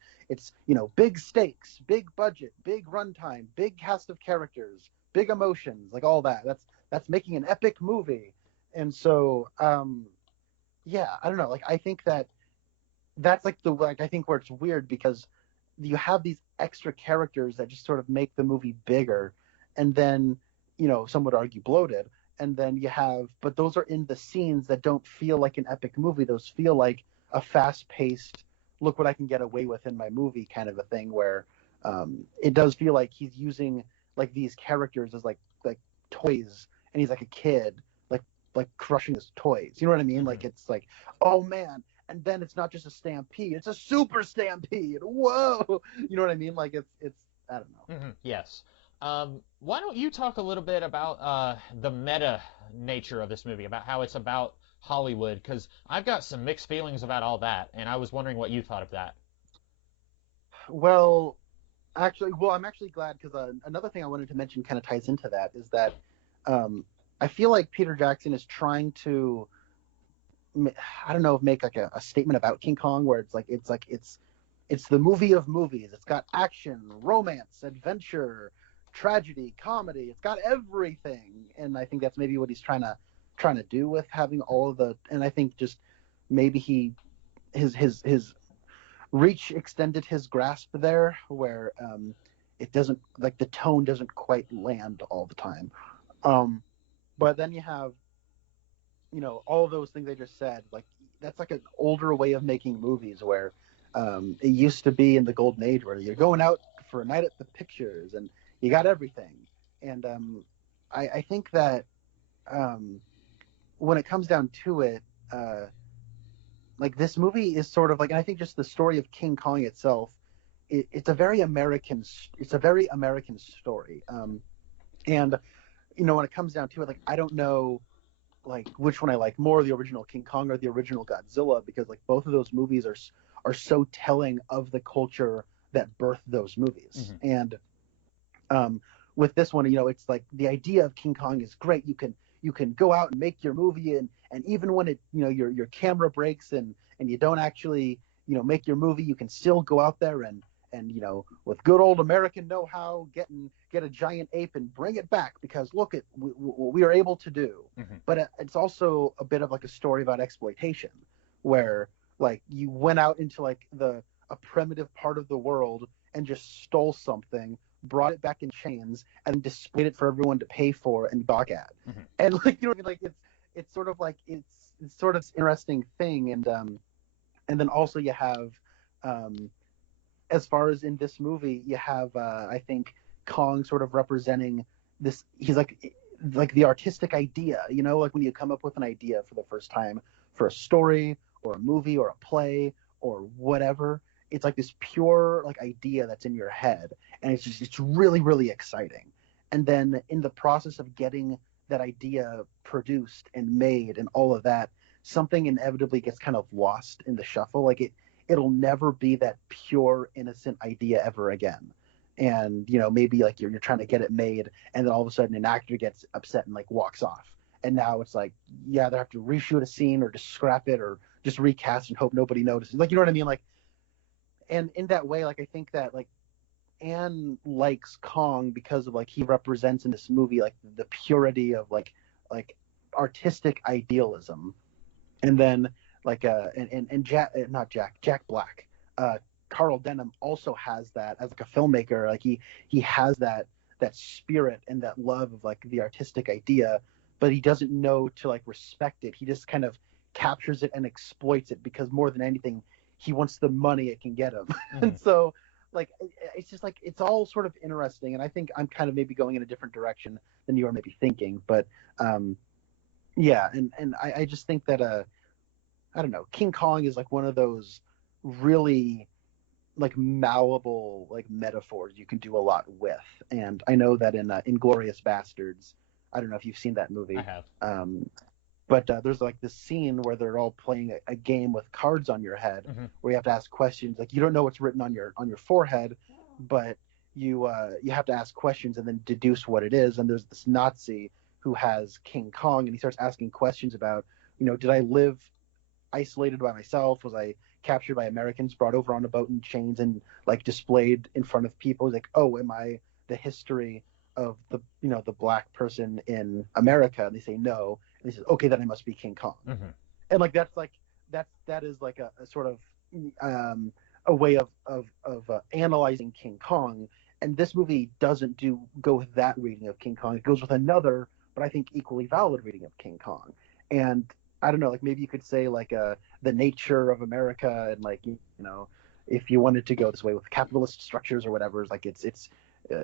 big stakes, big budget, big runtime, big cast of characters, big emotions, like all that. That's making an epic movie, and so yeah, I don't know. Like I think that's like I think where it's weird because you have these extra characters that just sort of make the movie bigger, and then some would argue bloated, and then you have, but those are in the scenes that don't feel like an epic movie. Those feel like a fast-paced, look what I can get away with in my movie kind of a thing, where it does feel like he's using like these characters as like toys, and he's like a kid, like crushing his toys. You know what I mean? Like it's like, oh man, and then it's not just a stampede; it's a super stampede. Whoa, you know what I mean? Like it's I don't know. Yes. Why don't you talk a little bit about the meta nature of this movie, about how it's about Hollywood? Because I've got some mixed feelings about all that, and I was wondering what you thought of that. Well, I'm actually glad, because another thing I wanted to mention kind of ties into that is that I feel like Peter Jackson is trying to, I don't know, make like a statement about King Kong, where it's the movie of movies. It's got action, romance, adventure, tragedy, comedy. It's got everything, and I think that's maybe what he's trying to do with having all of the. And I think just maybe his reach extended his grasp there, where it doesn't, like, the tone doesn't quite land all the time. But then you have, all of those things I just said. Like, that's like an older way of making movies, where it used to be in the golden age, where you're going out for a night at the pictures and you got everything. And I think that when it comes down to it, like, this movie is sort of like, and I think just the story of King Kong itself, it's a very American story. And when it comes down to it, like, I don't know, like, which one I like more, the original King Kong or the original Godzilla, because, like, both of those movies are so telling of the culture that birthed those movies. And with this one, it's like the idea of King Kong is great. You can go out and make your movie, and even when it, your camera breaks and you don't actually, make your movie, you can still go out there and with good old American know-how, get a giant ape and bring it back, because look at what we are able to do. But it's also a bit of like a story about exploitation, where, like, you went out into like a primitive part of the world and just stole something, brought it back in chains, and displayed it for everyone to pay for and gawk at. And, like, like, it's sort of like, it's sort of an interesting thing. And then also you have, as far as in this movie, you have, I think, Kong sort of representing this. He's like the artistic idea, like when you come up with an idea for the first time for a story or a movie or a play or whatever. It's like this pure, like, idea that's in your head, and it's really, really exciting. And then in the process of getting that idea produced and made and all of that, something inevitably gets kind of lost in the shuffle. Like, it'll never be that pure, innocent idea ever again. And maybe like you're trying to get it made, and then all of a sudden an actor gets upset and like walks off, and now it's like, yeah, they have to reshoot a scene or just scrap it or just recast and hope nobody notices. Like, you know what I mean? Like, and in that way, like, I think that, like, Anne likes Kong because of, like, he represents in this movie, like, the purity of like artistic idealism. And then, like, and Jack Black, Carl Denham also has that as like a filmmaker. Like, he has that spirit and that love of like the artistic idea, but he doesn't know to like respect it. He just kind of captures it and exploits it, because more than anything, he wants the money it can get him. And so, like, it's just like, it's all sort of interesting. And I think I'm kind of maybe going in a different direction than you are maybe thinking, but yeah. And I just think that I don't know, King Kong is like one of those really like malleable like metaphors you can do a lot with. And I know that in Inglourious Bastards, I don't know if you've seen that movie. I have. But there's like this scene where they're all playing a game with cards on your head, where you have to ask questions. Like, you don't know what's written on your forehead, but you have to ask questions and then deduce what it is. And there's this Nazi who has King Kong, and he starts asking questions about, did I live isolated by myself? Was I captured by Americans, brought over on a boat in chains, and like displayed in front of people? He's like, oh, am I the history of the the black person in America? And they say no. And he says, okay, then I must be King Kong. And like that is like a sort of a way of analyzing King Kong. And this movie doesn't go with that reading of King Kong. It goes with another, but but I think equally valid reading of King Kong. And I don't know, like maybe you could say like the nature of America, and like if you wanted to go this way with capitalist structures or whatever, like it's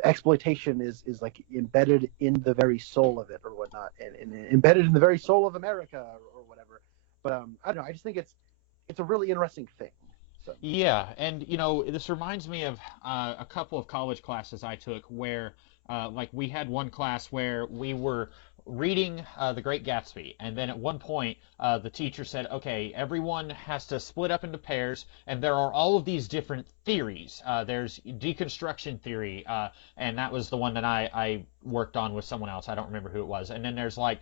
exploitation is like embedded in the very soul of it or whatnot, and embedded in the very soul of America or whatever. But I don't know. I just think it's a really interesting thing. So Yeah, and this reminds me of a couple of college classes I took where, like, we had one class where we were reading The Great Gatsby, and then at one point the teacher said, "Okay, everyone has to split up into pairs, and there are all of these different theories. There's deconstruction theory, and that was the one that I worked on with someone else. I don't remember who it was. And then there's like,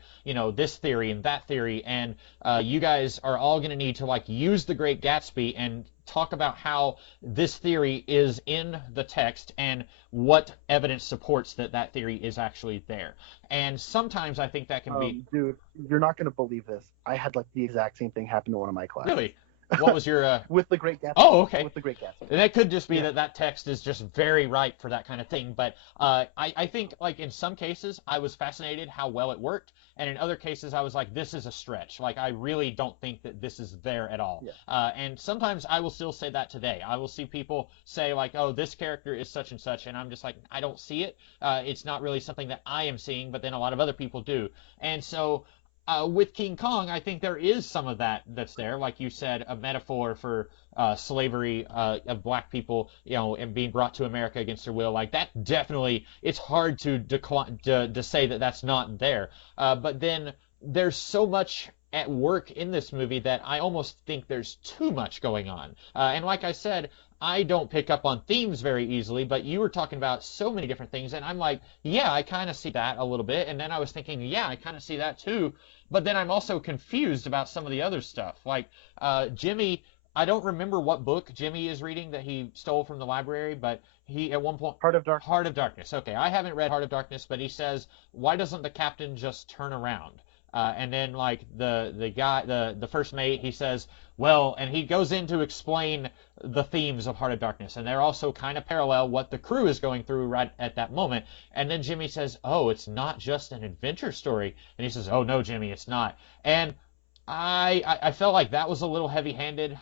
this theory and that theory, and you guys are all going to need to like use The Great Gatsby and talk about how this theory is in the text and what evidence supports that theory is actually there." And sometimes I think that can be... Dude, you're not going to believe this. I had like the exact same thing happen to one of my classes. Really? What was your... with The Great Gatsby. Oh, okay. With The Great Gatsby. And that could just be that text is just very ripe for that kind of thing. But I think, like, in some cases, I was fascinated how well it worked. And in other cases, I was like, this is a stretch. Like, I really don't think that this is there at all. Yeah. And sometimes I will still say that today. I will see people say, like, oh, this character is such and such. And I'm just like, I don't see it. It's not really something that I am seeing, but then a lot of other people do. And so... with King Kong, I think there is some of that's there. Like you said, a metaphor for slavery of black people, and being brought to America against their will. Like that, definitely, it's hard to decline to say that that's not there. But then there's so much at work in this movie that I almost think there's too much going on. And like I said, I don't pick up on themes very easily, but you were talking about so many different things, and I'm like, yeah, I kind of see that a little bit. And then I was thinking, yeah, I kind of see that too. But then I'm also confused about some of the other stuff. Like Jimmy, I don't remember what book Jimmy is reading that he stole from the library, but he at one point... Heart of Darkness. Heart of Darkness. Okay, I haven't read Heart of Darkness, but he says, why doesn't the captain just turn around? And then like the guy, the first mate, he says, well, and he goes in to explain the themes of Heart of Darkness, and they're also kind of parallel what the crew is going through right at that moment. And then Jimmy says, oh, it's not just an adventure story. And he says, oh no, Jimmy, it's not. And I felt like that was a little heavy-handed.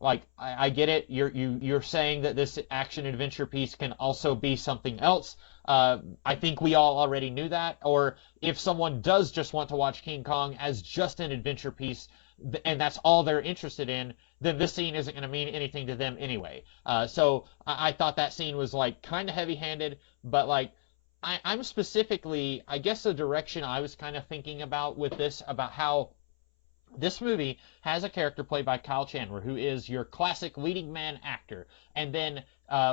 Like I get it. You're saying that this action adventure piece can also be something else. I think we all already knew that. Or if someone does just want to watch King Kong as just an adventure piece, and that's all they're interested in, then this scene isn't going to mean anything to them anyway. So I thought that scene was like kind of heavy-handed, but like I'm specifically, I guess the direction I was kind of thinking about with this, about how this movie has a character played by Kyle Chandler, who is your classic leading man actor. And then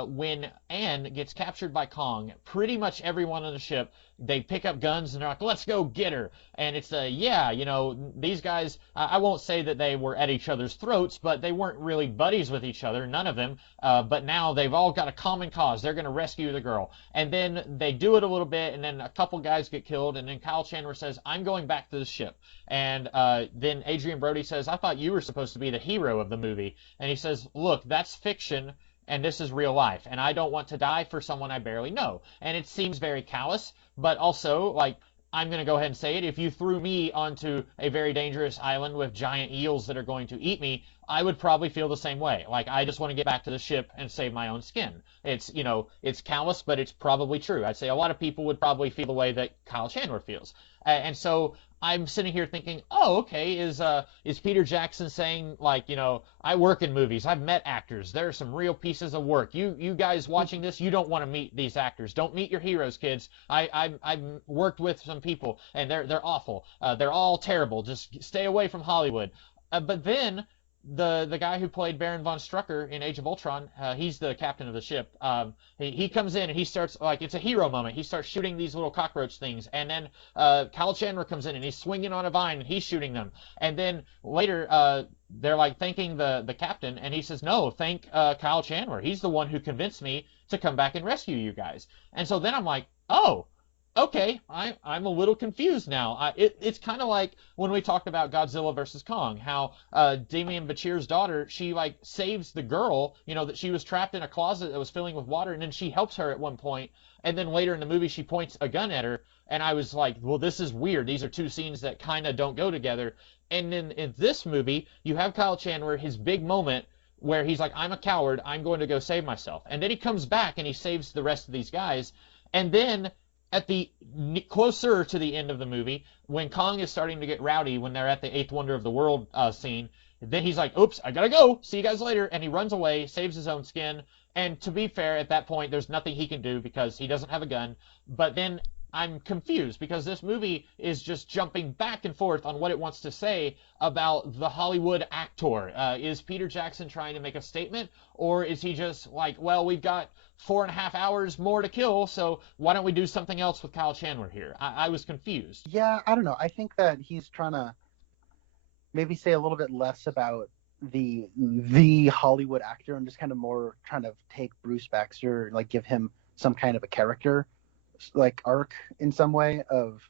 when Anne gets captured by Kong, pretty much everyone on the ship, they pick up guns and they're like, let's go get her. And it's these guys, I won't say that they were at each other's throats, but they weren't really buddies with each other, none of them. But now they've all got a common cause. They're going to rescue the girl. And then they do it a little bit, and then a couple guys get killed, and then Kyle Chandler says, I'm going back to the ship. And then Adrian Brody says, I thought you were supposed to be the hero of the movie. And he says, look, that's fiction, and this is real life, and I don't want to die for someone I barely know. And it seems very callous, but also, like, I'm going to go ahead and say it. If you threw me onto a very dangerous island with giant eels that are going to eat me, I would probably feel the same way. Like, I just want to get back to the ship and save my own skin. It's, it's callous, but it's probably true. I'd say a lot of people would probably feel the way that Kyle Chandler feels. And so I'm sitting here thinking, oh, okay, is Peter Jackson saying, like, I work in movies, I've met actors, there are some real pieces of work. You guys watching this, you don't want to meet these actors. Don't meet your heroes, kids. I've worked with some people, and they're awful. They're all terrible. Just stay away from Hollywood. But then the guy who played Baron von Strucker in Age of Ultron, he's the captain of the ship. He comes in and he starts, like, it's a hero moment. He starts shooting these little cockroach things, and then Kyle Chandler comes in and he's swinging on a vine and he's shooting them. And then later they're like thanking the captain, and he says, no, thank Kyle Chandler. He's the one who convinced me to come back and rescue you guys. And so then I'm like, oh, okay, I'm a little confused now. It's kind of like when we talked about Godzilla versus Kong, how Damian Bichir's daughter, she like saves the girl, that she was trapped in a closet that was filling with water, and then she helps her at one point, and then later in the movie she points a gun at her. And I was like, well, this is weird. These are two scenes that kind of don't go together. And then in this movie, you have Kyle Chandler, his big moment where he's like, I'm a coward. I'm going to go save myself. And then he comes back and he saves the rest of these guys. And then at the closer to the end of the movie, when Kong is starting to get rowdy, when they're at the Eighth Wonder of the World scene, then he's like, oops, I gotta go. See you guys later. And he runs away, saves his own skin. And to be fair, at that point, there's nothing he can do because he doesn't have a gun. But then I'm confused because this movie is just jumping back and forth on what it wants to say about the Hollywood actor. Is Peter Jackson trying to make a statement, or is he just like, well, we've got 4.5 hours more to kill, so why don't we do something else with Kyle Chandler here? I was confused. Yeah, I don't know. I think that he's trying to maybe say a little bit less about the Hollywood actor and just kind of more trying to take Bruce Baxter, like give him some kind of a character like arc in some way of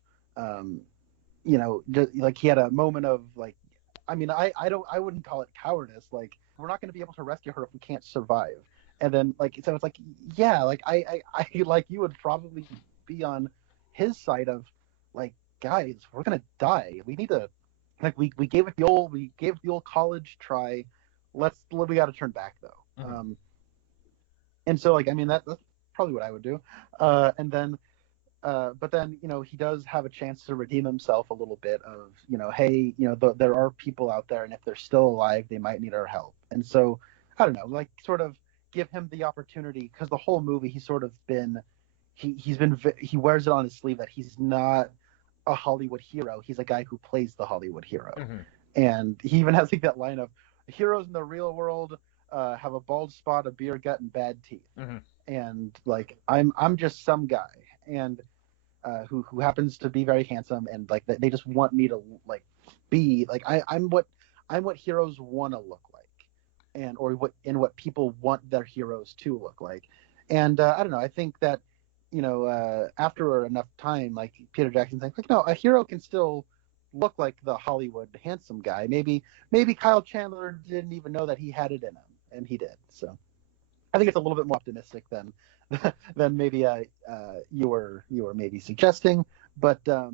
like he had a moment of like, I mean, I wouldn't call it cowardice. Like, we're not going to be able to rescue her if we can't survive. And then like, so it's like, yeah, like I like you would probably be on his side of like, guys, we're going to die. We need to, like, we gave it the old college try. We got to turn back though. Mm-hmm. And so like, I mean, that's probably what I would do. And then, but then, he does have a chance to redeem himself a little bit of, hey, there are people out there, and if they're still alive, they might need our help. And so, I don't know, like, sort of give him the opportunity, because the whole movie, he's sort of been, he wears it on his sleeve that he's not a Hollywood hero. He's a guy who plays the Hollywood hero. Mm-hmm. And he even has like that line of, heroes in the real world have a bald spot, a beer gut, and bad teeth. Mm-hmm. And like, I'm just some guy, and who happens to be very handsome, and like they just want me to like be like, I'm what heroes want to look like, and what people want their heroes to look like. And I don't know, I think that after enough time, like, Peter Jackson's like, no, a hero can still look like the Hollywood handsome guy. Maybe Kyle Chandler didn't even know that he had it in him, and he did. So I think it's a little bit more optimistic than maybe you were maybe suggesting, but I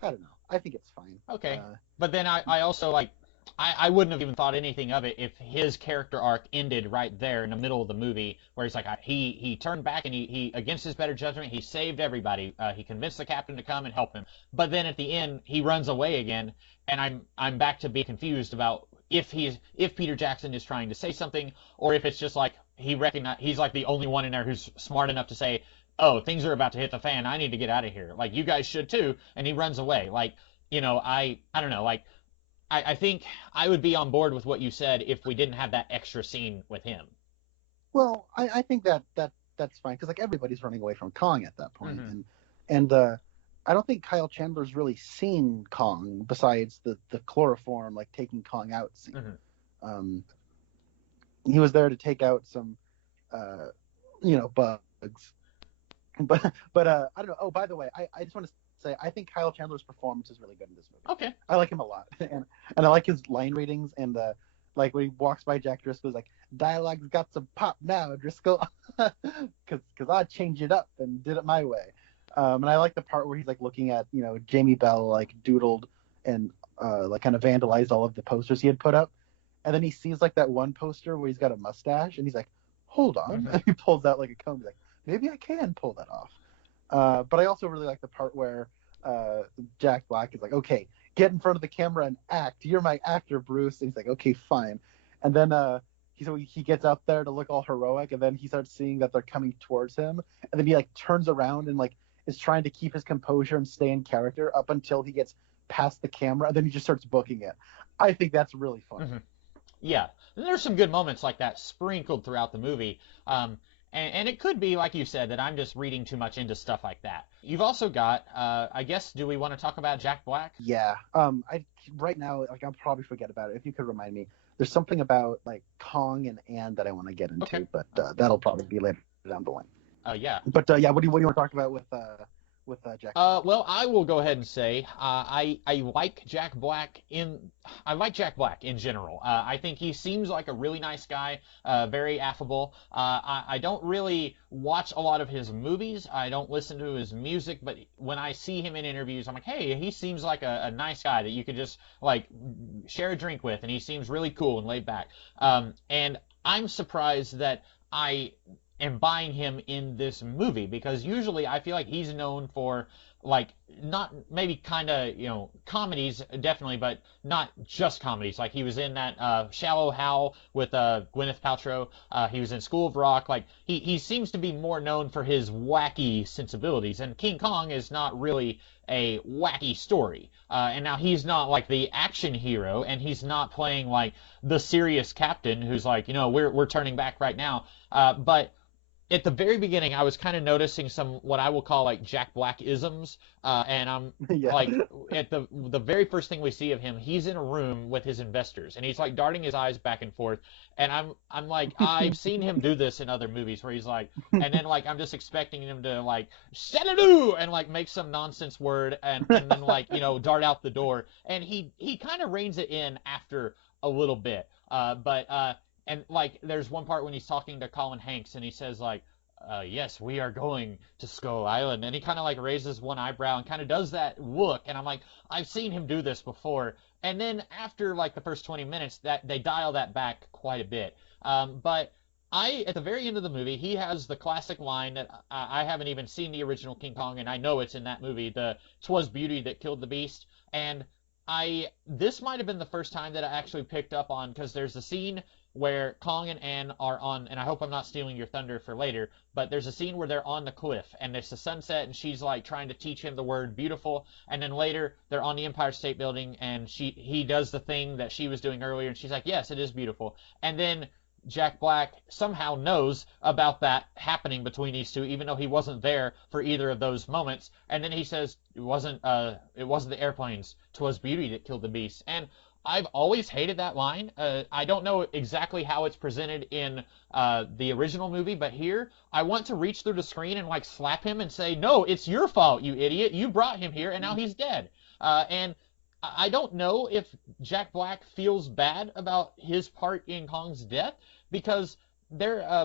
don't know. I think it's fine. Okay, but then I also like, I wouldn't have even thought anything of it if his character arc ended right there in the middle of the movie, where he's like, he turned back and he against his better judgment, he saved everybody. He convinced the captain to come and help him. But then at the end, he runs away again, and I'm back to be confused about if Peter Jackson is trying to say something, or if it's just like he's like the only one in there who's smart enough to say, oh, things are about to hit the fan. I need to get out of here. Like, you guys should too. And he runs away. Like, I don't know. Like, I think I would be on board with what you said if we didn't have that extra scene with him. Well, I think that's fine, because like everybody's running away from Kong at that point. Mm-hmm. and I don't think Kyle Chandler's really seen Kong besides the chloroform, like, taking Kong out scene. Mm-hmm. He was there to take out some bugs, but I don't know. Oh, by the way, I just want to say, I think Kyle Chandler's performance is really good in this movie. Okay. I like him a lot, and I like his line readings, and like when he walks by Jack Driscoll's like, dialogue's got some pop now, Driscoll, because I changed it up and did it my way. And I like the part where he's like looking at, Jamie Bell like doodled and like kind of vandalized all of the posters he had put up, and then he sees like that one poster where he's got a mustache, and he's like, hold on, Mm-hmm. and he pulls out like a comb. He's like, maybe I can pull that off. But I also really like the part where Jack Black is like, okay, get in front of the camera and act. You're my actor, Bruce. And he's like, okay, fine. And then he gets out there to look all heroic, and then he starts seeing that they're coming towards him, and then he like turns around and like is trying to keep his composure and stay in character up until he gets past the camera, and then he just starts booking it. I think that's really fun. Mm-hmm. Yeah, and there's some good moments like that sprinkled throughout the movie. And it could be, like you said, that I'm just reading too much into stuff like that. You've also got, I guess, do we want to talk about Jack Black? Yeah. Right now, like, I'll probably forget about it. If you could remind me, there's something about like Kong and Anne that I want to get into, okay. But that'll probably be later down the line. Yeah. But yeah, what do you want to talk about with with Jack Black? Well, I will go ahead and say I like Jack Black in general. I think he seems like a really nice guy, very affable. I don't really watch a lot of his movies. I don't listen to his music, but when I see him in interviews, I'm like, hey, he seems like a nice guy that you could just like share a drink with, and he seems really cool and laid back. And I'm surprised that I am buying him in this movie because usually I feel like he's known for like not maybe kind of comedies definitely, but not just comedies. Like he was in that Shallow Hal with Gwyneth Paltrow. He was in School of Rock. Like he seems to be more known for his wacky sensibilities, and King Kong is not really a wacky story. And now he's not like the action hero, and he's not playing like the serious captain who's like, we're turning back right now. But at the very beginning, I was kind of noticing some what I will call like Jack Black isms, and I'm Yeah. like at the very first thing we see of him, he's in a room with his investors, and he's like darting his eyes back and forth, and I'm like I've seen him do this in other movies where he's like, and then like I'm just expecting him to like "Xanadu" and like make some nonsense word, and then like dart out the door, and he kind of reins it in after a little bit, but. And like, there's one part when he's talking to Colin Hanks, and he says like, "Yes, we are going to Skull Island," and he kind of like raises one eyebrow and kind of does that look, and I'm like, I've seen him do this before. And then after like the first 20 minutes, that they dial that back quite a bit. But at the very end of the movie, he has the classic line that I haven't even seen the original King Kong, and I know it's in that movie, the "'Twas beauty that killed the beast," and this might have been the first time that I actually picked up on because there's a scene where Kong and Anne are on, and I hope I'm not stealing your thunder for later, but there's a scene where they're on the cliff, and it's the sunset, and she's like trying to teach him the word beautiful, and then later they're on the Empire State Building, and he does the thing that she was doing earlier, and she's like, yes, it is beautiful, and then Jack Black somehow knows about that happening between these two, even though he wasn't there for either of those moments. And then he says it wasn't the airplanes, 'twas beauty that killed the beast. And I've always hated that line. I don't know exactly how it's presented in the original movie, but here I want to reach through the screen and like slap him and say, "No, it's your fault, you idiot! You brought him here, and now he's dead." And I don't know if Jack Black feels bad about his part in Kong's death because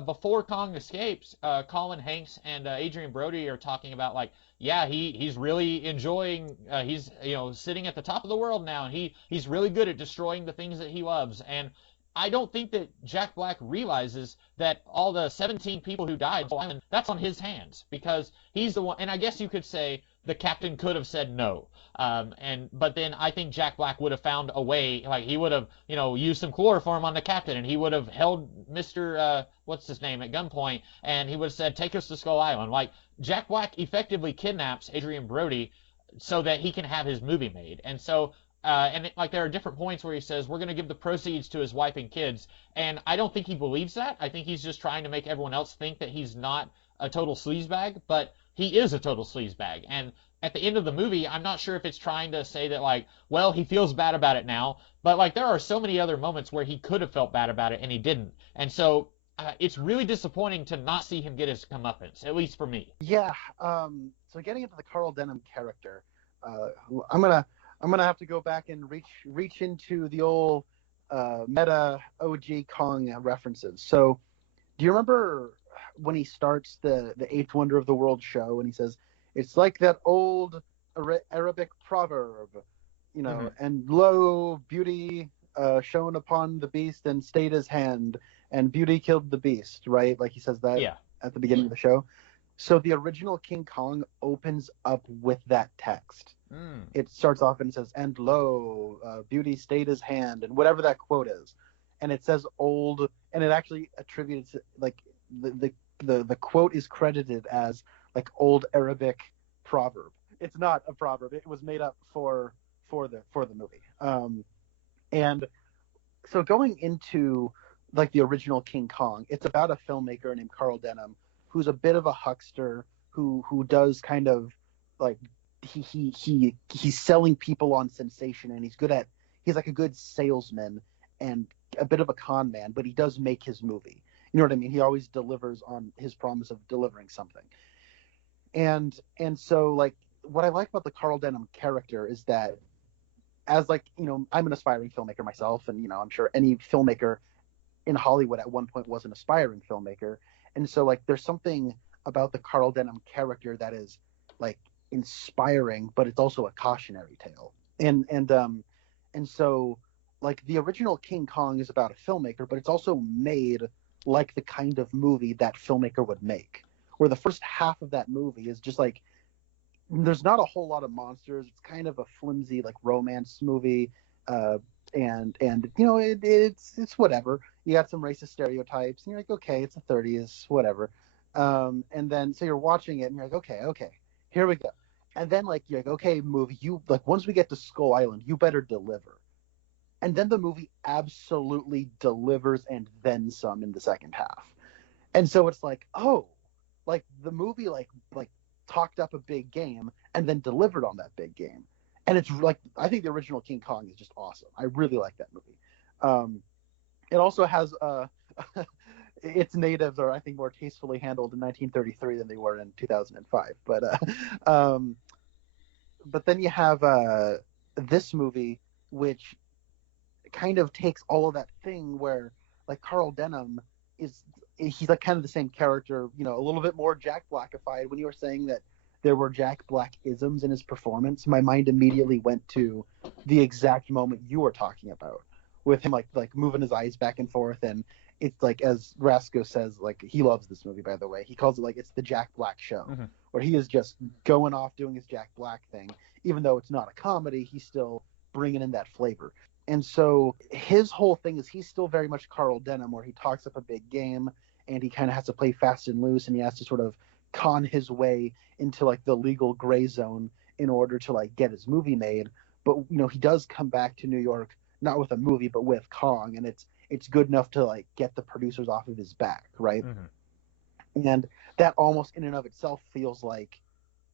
before Kong escapes, Colin Hanks and Adrian Brody are talking about like, yeah, he's really enjoying. He's sitting at the top of the world now, and he's really good at destroying the things that he loves. And I don't think that Jack Black realizes that all the 17 people who died on the island, that's on his hands because he's the one. And I guess you could say the captain could have said no. But then I think Jack Black would have found a way, like he would have, used some chloroform on the captain, and he would have held Mr. What's his name at gunpoint, and he would have said, "Take us to Skull Island." Like Jack Black effectively kidnaps Adrian Brody so that he can have his movie made, and so. Like there are different points where he says we're going to give the proceeds to his wife and kids, and I don't think he believes that. I think he's just trying to make everyone else think that he's not a total sleazebag, but he is a total sleazebag. And at the end of the movie, I'm not sure if it's trying to say that like, well, he feels bad about it now, but like there are so many other moments where he could have felt bad about it and he didn't, and so it's really disappointing to not see him get his comeuppance, at least for me. Yeah. So getting into the Carl Denham character, I'm gonna have to go back and reach into the old meta OG Kong references. So, do you remember when he starts the Eighth Wonder of the World show and he says it's like that old Arabic proverb, and lo, beauty shone upon the beast and stayed his hand, and beauty killed the beast, right? Like he says that at the beginning of the show. So the original King Kong opens up with that text. It starts off and it says, "And lo, beauty stayed his hand," and whatever that quote is, and it says "old," and it actually attributes like the quote is credited as like old Arabic proverb. It's not a proverb; it was made up for the movie. And so going into like the original King Kong, it's about a filmmaker named Carl Denham who's a bit of a huckster who does kind of like. He's selling people on sensation, and he's like a good salesman and a bit of a con man, but he does make his movie. You know what I mean? He always delivers on his promise of delivering something. And so like what I like about the Carl Denham character is that, as like, I'm an aspiring filmmaker myself, and I'm sure any filmmaker in Hollywood at one point was an aspiring filmmaker. And so like there's something about the Carl Denham character that is like inspiring, but it's also a cautionary tale. And so like the original King Kong is about a filmmaker, but it's also made like the kind of movie that filmmaker would make. Where the first half of that movie is just like, there's not a whole lot of monsters. It's kind of a flimsy like romance movie, uh, and it's whatever. You got some racist stereotypes, and you're like, okay, it's the 30s, whatever. And then so you're watching it, and you're like, okay, here we go. And then like you're like, okay, movie, you like once we get to Skull Island, you better deliver. And then the movie absolutely delivers and then some in the second half. And so it's like, oh, like the movie like talked up a big game and then delivered on that big game. And it's like, I think the original King Kong is just awesome. I really like that movie. It also has its natives are, I think, more tastefully handled in 1933 than they were in 2005. But then you have this movie, which kind of takes all of that thing where like Carl Denham is, he's like kind of the same character, a little bit more Jack Blackified. When you were saying that there were Jack Black isms in his performance, my mind immediately went to the exact moment you were talking about, with him like moving his eyes back and forth. And it's like, as Rasco says, like he loves this movie, by the way. He calls it like it's the Jack Black show, Mm-hmm. where he is just going off doing his Jack Black thing. Even though it's not a comedy, he's still bringing in that flavor. And so his whole thing is he's still very much Carl Denham, where he talks up a big game and he kind of has to play fast and loose, and he has to sort of con his way into like the legal gray zone in order to like get his movie made. But he does come back to New York, not with a movie but with Kong, and it's good enough to like get the producers off of his back, right? Mm-hmm. And that almost in and of itself feels like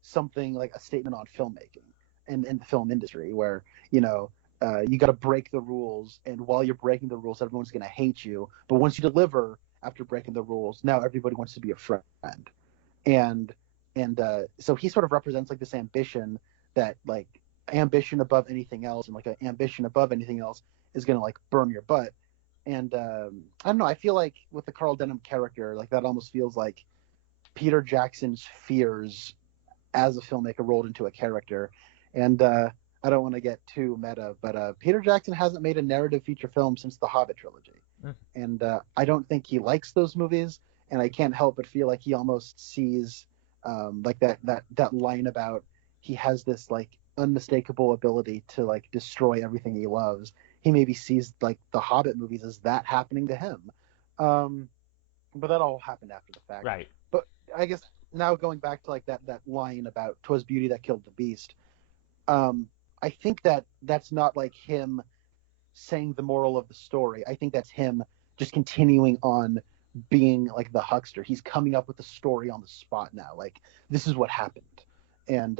something like a statement on filmmaking and the film industry, where you got to break the rules, and while you're breaking the rules, everyone's going to hate you. But once you deliver after breaking the rules, now everybody wants to be a friend. And so he sort of represents like this ambition, that like ambition above anything else, and like an ambition above anything else is going to like burn your butt. And I don't know. I feel like with the Carl Denham character, like that almost feels like Peter Jackson's fears as a filmmaker rolled into a character. And I don't want to get too meta, but Peter Jackson hasn't made a narrative feature film since the Hobbit trilogy. And I don't think he likes those movies, and I can't help but feel like he almost sees like that line about he has this like unmistakable ability to like destroy everything he loves. He maybe sees like the Hobbit movies as that happening to him. But that all happened after the fact. Right. But I guess now going back to like that line about "'twas beauty that killed the beast," I think that's not like him saying the moral of the story. I think that's him just continuing on being like the huckster. He's coming up with the story on the spot now. Like, this is what happened, and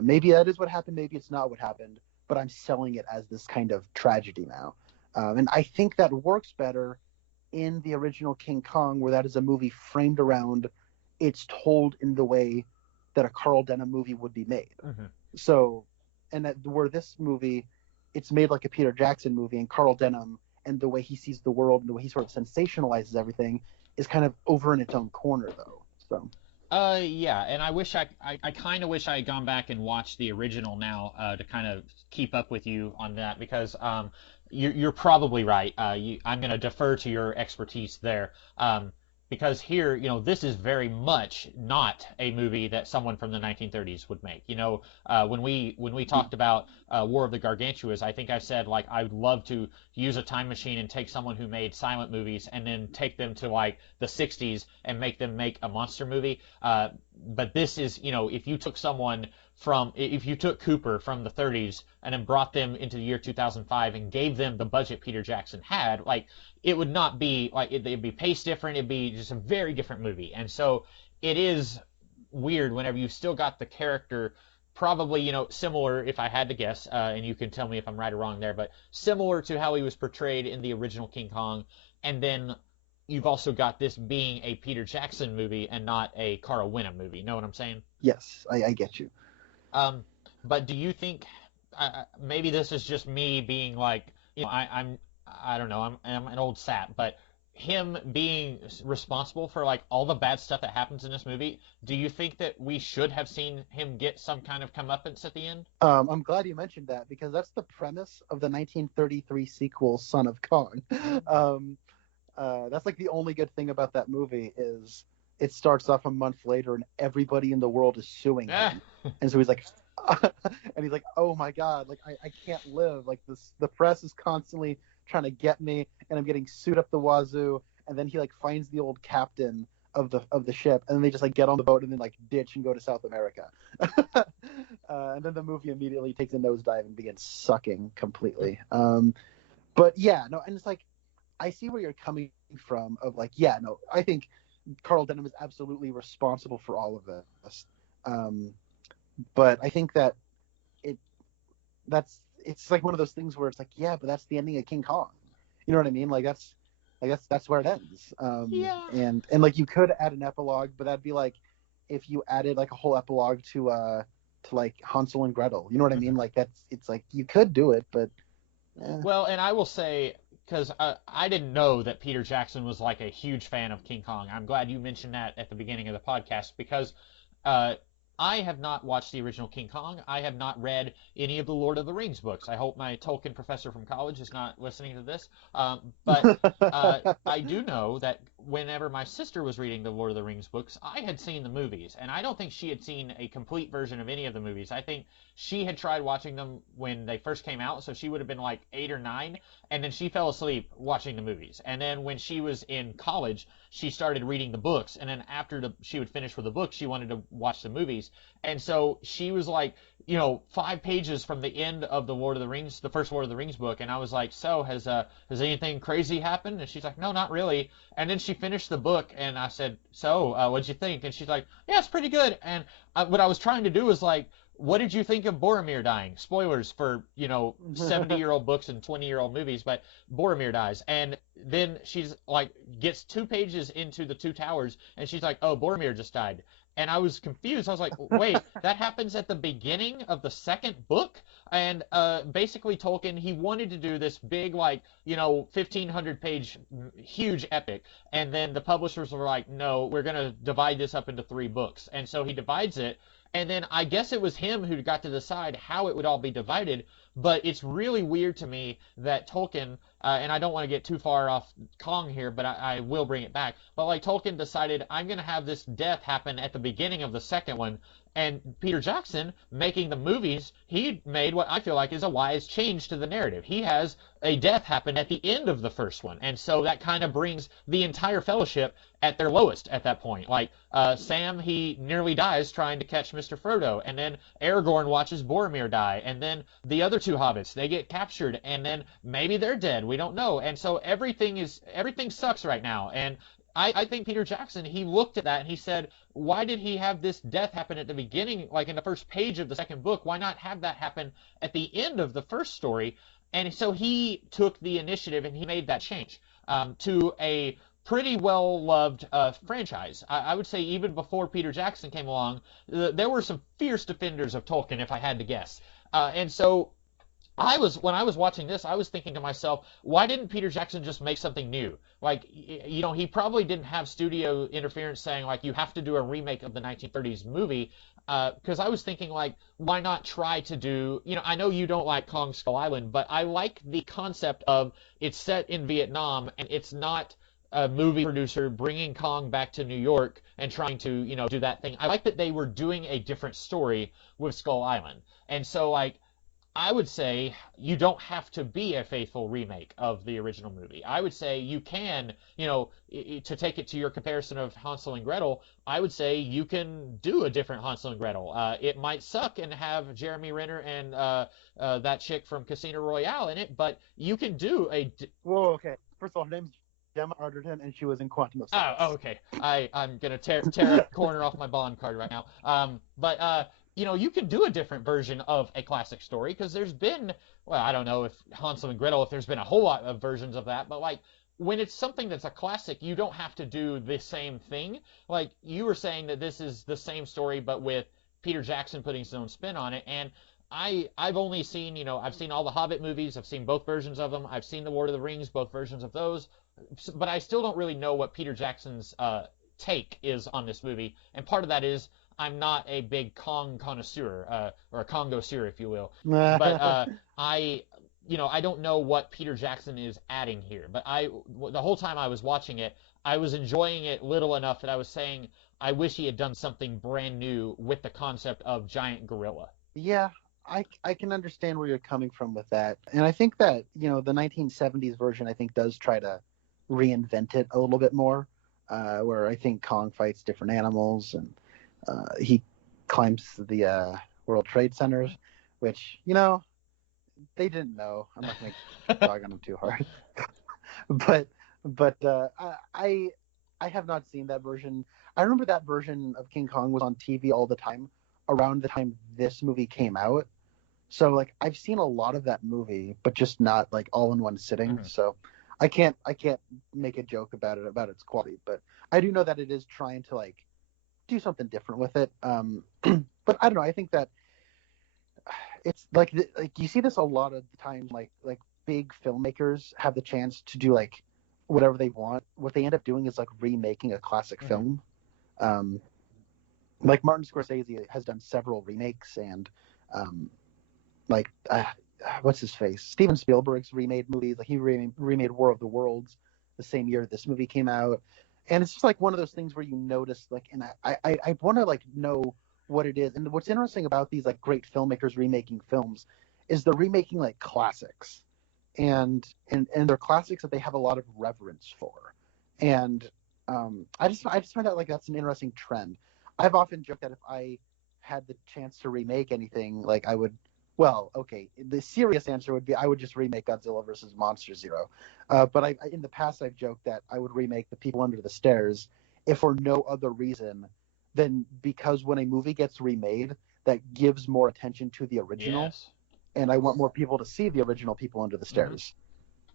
maybe that is what happened. Maybe it's not what happened. But I'm selling it as this kind of tragedy now, and I think that works better in the original King Kong, where that is a movie framed around, it's told in the way that a Carl Denham movie would be made. Mm-hmm. So, and that where this movie, it's made like a Peter Jackson movie, and Carl Denham and the way he sees the world and the way he sort of sensationalizes everything is kind of over in its own corner, though. So. Yeah, and I kind of wish I had gone back and watched the original now to kind of keep up with you on that, because you're probably right. I'm going to defer to your expertise there, because here, this is very much not a movie that someone from the 1930s would make. When we talked about War of the Gargantuas, I think I said like I would love to use a time machine and take someone who made silent movies and then take them to like the 60s and make them make a monster movie. But this is, if you took Cooper from the 30s and then brought them into the year 2005 and gave them the budget Peter Jackson had, like, it would not be like it'd be paced different. It'd be just a very different movie. And so it is weird whenever you've still got the character probably, similar, if I had to guess, and you can tell me if I'm right or wrong there, but similar to how he was portrayed in the original King Kong, and then you've also got this being a Peter Jackson movie and not a Carl Wenham movie. Know what I'm saying? Yes, I get you. Um, but do you think maybe this is just me being like, I don't know, I'm an old sap, but him being responsible for like all the bad stuff that happens in this movie, do you think that we should have seen him get some kind of comeuppance at the end? I'm glad you mentioned that because that's the premise of the 1933 sequel, Son of Kong. um, that's like the only good thing about that movie is it starts off a month later and everybody in the world is suing him, and so he's like, and he's like, oh my god, like I can't live like this. The press is constantly trying to get me, and I'm getting sued up the wazoo. And then he like finds the old captain of the ship, and then they just like get on the boat and then like ditch and go to South America. And then the movie immediately takes a nosedive and begins sucking completely. But yeah, no, and it's like I see where you're coming from. Of like, yeah, no, I think Carl Denham is absolutely responsible for all of this. But I think that it's like one of those things where it's like, yeah, but that's the ending of King Kong. You know what I mean? Like that's where it ends. Yeah. And like you could add an epilogue, but that'd be like if you added like a whole epilogue to like Hansel and Gretel. You know what I mean? Like it's like you could do it, but Well, and I will say, because I didn't know that Peter Jackson was like a huge fan of King Kong. I'm glad you mentioned that at the beginning of the podcast because I have not watched the original King Kong. I have not read any of the Lord of the Rings books. I hope my Tolkien professor from college is not listening to this. But I do know that whenever my sister was reading the Lord of the Rings books, I had seen the movies, and I don't think she had seen a complete version of any of the movies. I think she had tried watching them when they first came out, so she would have been like 8 or 9, and then she fell asleep watching the movies. And then when she was in college, she started reading the books, and then after she would finish with the books, she wanted to watch the movies. And so she was like, 5 pages from the end of the Lord of the Rings, the first Lord of the Rings book, and I was like, so has anything crazy happened? And she's like, no, not really. And then she finished the book, and I said, so what'd you think? And she's like, yeah, it's pretty good. And what I was trying to do was like, what did you think of Boromir dying? Spoilers for 70-year-old books and 20-year-old movies, but Boromir dies, and then she's like gets 2 pages into the Two Towers, and she's like, oh, Boromir just died. And I was confused. I was like, wait, that happens at the beginning of the second book? And basically Tolkien, he wanted to do this big, 1,500-page huge epic. And then the publishers were like, no, we're going to divide this up into 3 books. And so he divides it. And then I guess it was him who got to decide how it would all be divided. But it's really weird to me that Tolkien, and I don't want to get too far off Kong here, but I will bring it back. But like Tolkien decided, I'm going to have this death happen at the beginning of the second one. And Peter Jackson, making the movies, he made what I feel like is a wise change to the narrative. He has a death happen at the end of the first one. And so that kind of brings the entire Fellowship at their lowest at that point. Like Sam, he nearly dies trying to catch Mr. Frodo. And then Aragorn watches Boromir die. And then the other 2 hobbits, they get captured. And then maybe they're dead. We don't know. And so everything sucks right now. And I think Peter Jackson, he looked at that and he said, why did he have this death happen at the beginning, like in the first page of the second book? Why not have that happen at the end of the first story? And so he took the initiative and he made that change to a pretty well-loved franchise. I would say even before Peter Jackson came along, there were some fierce defenders of Tolkien, if I had to guess. And so when I was watching this, I was thinking to myself, why didn't Peter Jackson just make something new? Like, he probably didn't have studio interference saying, like, you have to do a remake of the 1930s movie, because I was thinking, like, why not try to do, I know you don't like Kong Skull Island, but I like the concept of it's set in Vietnam, and it's not a movie producer bringing Kong back to New York and trying to, do that thing. I like that they were doing a different story with Skull Island. And so, like, I would say you don't have to be a faithful remake of the original movie. I would say you can, to take it to your comparison of Hansel and Gretel, I would say you can do a different Hansel and Gretel. It might suck and have Jeremy Renner and that chick from Casino Royale in it, but you can do a... Whoa, okay. First of all, her name's Gemma Arterton, and she was in Quantum of Solace. Oh, okay. I'm going to tear a corner off my Bond card right now. But you can do a different version of a classic story because there's been, well, I don't know if Hansel and Gretel, if there's been a whole lot of versions of that, but like when it's something that's a classic, you don't have to do the same thing. Like you were saying that this is the same story, but with Peter Jackson putting his own spin on it. And I've only seen, I've seen all the Hobbit movies. I've seen both versions of them. I've seen the Lord of the Rings, both versions of those. But I still don't really know what Peter Jackson's take is on this movie. And part of that is I'm not a big Kong connoisseur, or a Congosaur, if you will. But I don't know what Peter Jackson is adding here. But the whole time I was watching it, I was enjoying it little enough that I was saying I wish he had done something brand new with the concept of giant gorilla. Yeah, I can understand where you're coming from with that. And I think that, the 1970s version, I think, does try to reinvent it a little bit more, where I think Kong fights different animals and he climbs the World Trade Centers, which, they didn't know. I'm not going to dog on them too hard. but I have not seen that version. I remember that version of King Kong was on TV all the time around the time this movie came out. So like I've seen a lot of that movie, but just not like all in one sitting. Mm-hmm. So I can't make a joke about its quality, but I do know that it is trying to like do something different with it. But I don't know. I think that it's like you see this a lot of the times. Like big filmmakers have the chance to do like whatever they want. What they end up doing is like remaking a classic film. Like Martin Scorsese has done several remakes, and what's his face? Steven Spielberg's remade movies. Like he remade War of the Worlds the same year this movie came out, and it's just like one of those things where you notice like, and I want to like know what it is. And what's interesting about these like great filmmakers remaking films is they're remaking like classics, and they're classics that they have a lot of reverence for, and I just find out like that's an interesting trend. I've often joked that if I had the chance to remake anything, like I would. Well, okay. The serious answer would be I would just remake Godzilla versus Monster Zero. But in the past I've joked that I would remake The People Under the Stairs, if for no other reason than because when a movie gets remade, that gives more attention to the original, yes. And I want more people to see the original People Under the Stairs.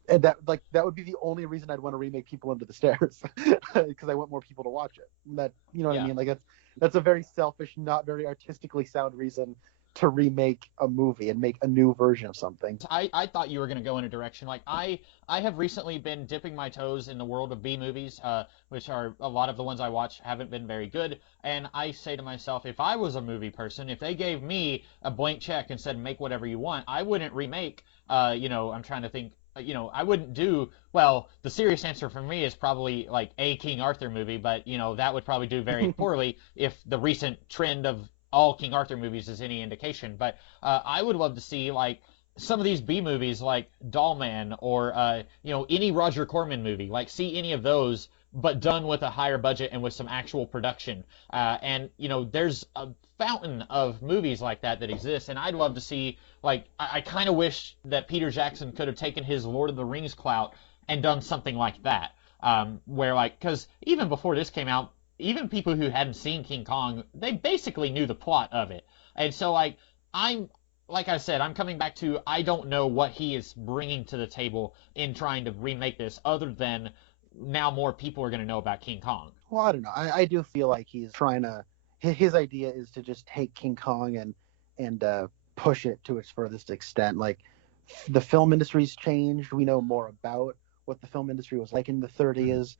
Mm-hmm. And that would be the only reason I'd want to remake People Under the Stairs, because I want more people to watch it. That what I mean? Like that's a very selfish, not very artistically sound reason to remake a movie and make a new version of something. I thought you were going to go in a direction. Like I have recently been dipping my toes in the world of B movies, which are a lot of the ones I watch haven't been very good. And I say to myself, if I was a movie person, if they gave me a blank check and said make whatever you want, I wouldn't remake. I'm trying to think. I wouldn't do, well, the serious answer for me is probably like a King Arthur movie, but, that would probably do very poorly if the recent trend of all King Arthur movies is any indication. But I would love to see, like, some of these B movies like Doll Man or, any Roger Corman movie. Like, see any of those, but done with a higher budget and with some actual production. And there's a fountain of movies like that exists, and I'd love to see, like, I kind of wish that Peter Jackson could have taken his Lord of the Rings clout and done something like that, where, like, because even before this came out, even people who hadn't seen King Kong, they basically knew the plot of it. And so, like I said, I'm coming back to, I don't know what he is bringing to the table in trying to remake this, other than now more people are going to know about King Kong. Well, I don't know. I do feel like he's trying to, his idea is to just take King Kong and push it to its furthest extent. Like, the film industry's changed. We know more about what the film industry was like in the 30s.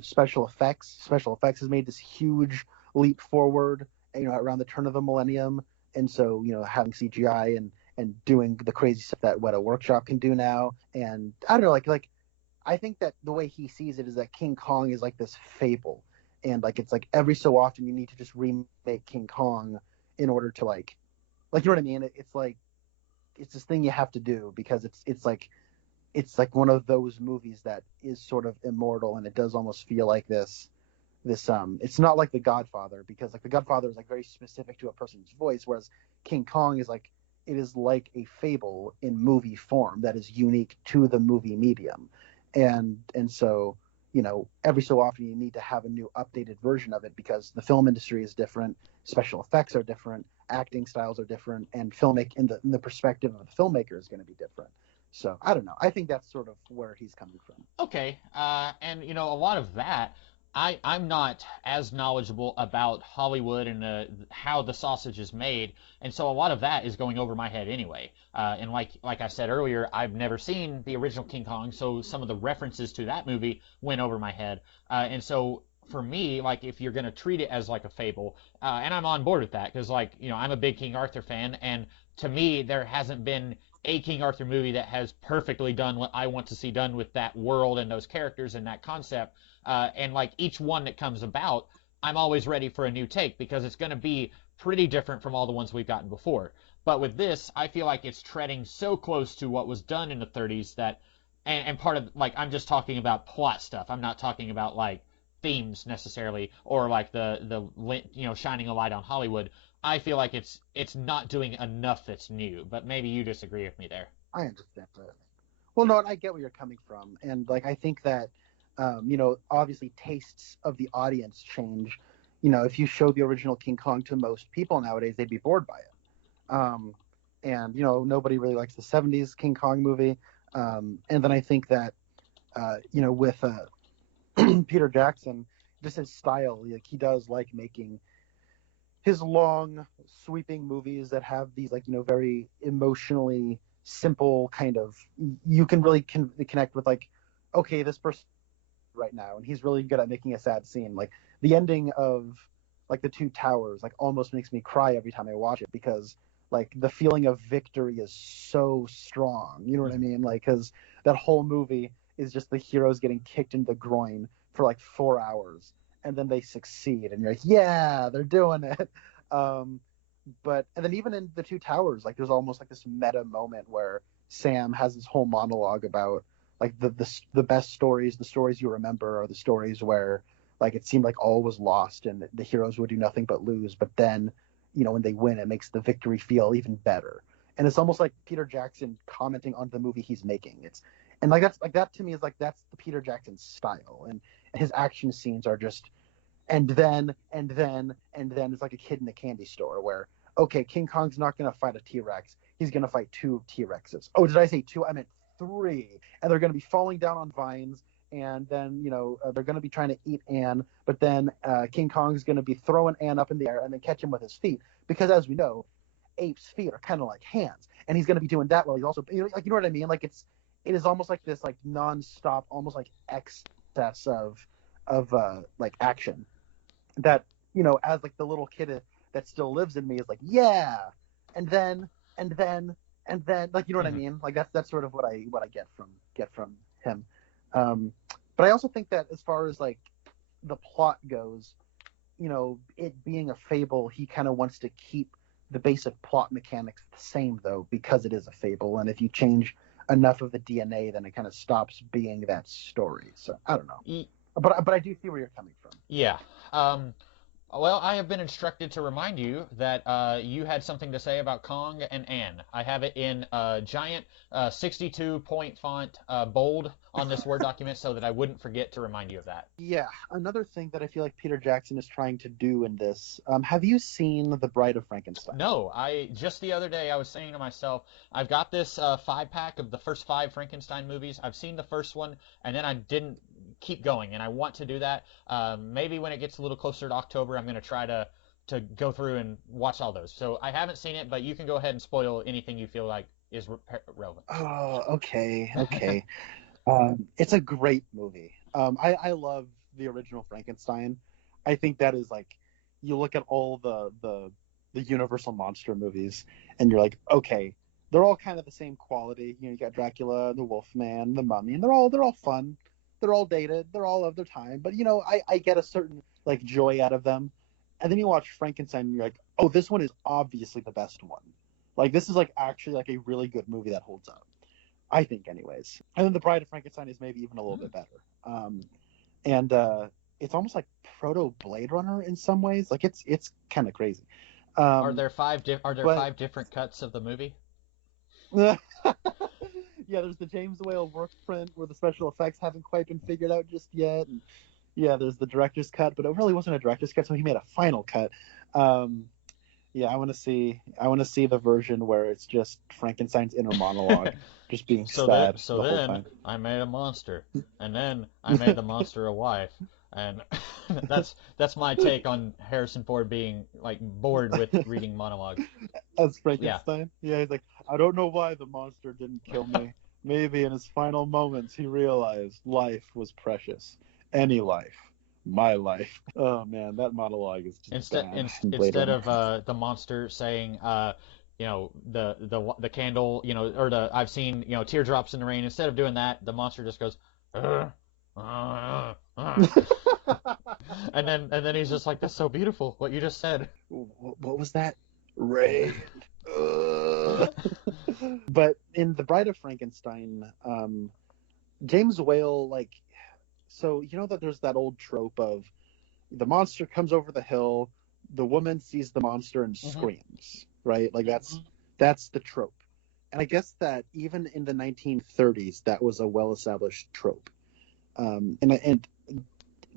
Special effects has made this huge leap forward, around the turn of the millennium. And so, having CGI and doing the crazy stuff that Weta Workshop can do now. And I don't know, like I think that the way he sees it is that King Kong is like this fable. And like, it's like every so often you need to just remake King Kong in order to like, you know what I mean? It's like, it's this thing you have to do because it's like one of those movies that is sort of immortal, and it does almost feel like this it's not like The Godfather, because like The Godfather is like very specific to a person's voice, whereas King Kong is like, it is like a fable in movie form that is unique to the movie medium. And so, every so often you need to have a new updated version of it because the film industry is different, special effects are different, acting styles are different, and in the perspective of the filmmaker is going to be different. So I don't know. I think that's sort of where he's coming from. Okay, and a lot of that, I'm not as knowledgeable about Hollywood and how the sausage is made, and so a lot of that is going over my head anyway. And like I said earlier, I've never seen the original King Kong, so some of the references to that movie went over my head. And so for me, like if you're gonna treat it as like a fable, and I'm on board with that because I'm a big King Arthur fan, and to me there hasn't been a King Arthur movie that has perfectly done what I want to see done with that world and those characters and that concept. And like each one that comes about, I'm always ready for a new take because it's going to be pretty different from all the ones we've gotten before. But with this, I feel like it's treading so close to what was done in the 30s that, and part of like I'm just talking about plot stuff. I'm not talking about like themes necessarily or like the shining a light on Hollywood. I feel like it's not doing enough that's new, but maybe you disagree with me there. I understand that. Well, no, and I get where you're coming from, and like I think that, obviously tastes of the audience change. If you show the original King Kong to most people nowadays, they'd be bored by it. And nobody really likes the '70s King Kong movie. And then I think that, with Peter Jackson, just his style, like he does like making his long sweeping movies that have these like very emotionally simple kind of, you can really connect with, like, okay, this person right now, and he's really good at making a sad scene. Like the ending of like The Two Towers like almost makes me cry every time I watch it because like the feeling of victory is so strong, you know what I mean? Like because that whole movie is just the heroes getting kicked in the groin for like 4 hours, and then they succeed and you're like, yeah, they're doing it. um but and then even in The Two Towers, like there's almost like this meta moment where Sam has this whole monologue about like the best stories, the stories you remember are the stories where like it seemed like all was lost and the heroes would do nothing but lose, but then when they win, it makes the victory feel even better. And it's almost like Peter Jackson commenting on the movie he's making. It's and like that's like that to me is like that's the Peter Jackson style, and his action scenes are just and then it's like a kid in a candy store where, okay, King Kong's not going to fight a T-Rex. He's going to fight two T-Rexes. Oh, did I say two? I meant three. And they're going to be falling down on vines. And then, they're going to be trying to eat Anne. But then King Kong's going to be throwing Anne up in the air and then catch him with his feet. Because as we know, apes' feet are kind of like hands. And he's going to be doing that while he's also, like, you know what I mean? Like it is almost like this, like nonstop, almost like excess of like action that as like the little kid that still lives in me is like, yeah, and then like, you know what I mean? Like that's sort of what I get from him. But I also think that as far as like the plot goes, it being a fable, he kind of wants to keep the basic plot mechanics the same though, because it is a fable, and if you change enough of the DNA, then it kind of stops being that story. So I don't know. But I do see where you're coming from. Yeah. Um, well, I have been instructed to remind you that you had something to say about Kong and Anne. I have it in giant 62-point font, bold on this Word document so that I wouldn't forget to remind you of that. Yeah, another thing that I feel like Peter Jackson is trying to do in this. Have you seen The Bride of Frankenstein? No, just the other day I was saying to myself, I've got this 5-pack of the first 5 Frankenstein movies. I've seen the first one, and then I didn't keep going, and I want to do that. Maybe when it gets a little closer to October, I'm going to try to go through and watch all those. So I haven't seen it, but you can go ahead and spoil anything you feel like is relevant. Oh, okay. It's a great movie. I love the original Frankenstein. I think that is like, you look at all the Universal monster movies, and you're like, okay, they're all kind of the same quality. You got Dracula, the Wolfman, the Mummy, and they're all fun. They're all dated. They're all of their time. But I get a certain like joy out of them. And then you watch Frankenstein, and you're like, oh, this one is obviously the best one. Like this is like actually like a really good movie that holds up, I think, anyways. And then The Bride of Frankenstein is maybe even a little bit better. And it's almost like proto Blade Runner in some ways. Like it's kind of crazy. Are there 5 different cuts of the movie? Yeah, there's the James Whale work print where the special effects haven't quite been figured out just yet. And yeah, there's the director's cut, but it really wasn't a director's cut, so he made a final cut. Yeah, I want to see the version where it's just Frankenstein's inner monologue, just being sad So the whole then time. I made a monster, and then I made the monster a wife, and that's my take on Harrison Ford being like bored with reading monologues. As Yeah. Frankenstein. Yeah, he's like, I don't know why the monster didn't kill me. Maybe in his final moments he realized life was precious. Any life. My life. Oh man, that monologue is just bad in Blade Instead Runner. of the monster saying you know the candle, you know, or the I've seen, you know, teardrops in the rain, instead of doing that, the monster just goes and then he's just like, that's so beautiful what you just said. What was that? Rain. Ugh. But in The Bride of Frankenstein, James Whale, like, so you know that there's that old trope of the monster comes over the hill, the woman sees the monster and Hmm. screams, right? Like that's the trope. And I guess that even in the 1930s, that was a well-established trope. And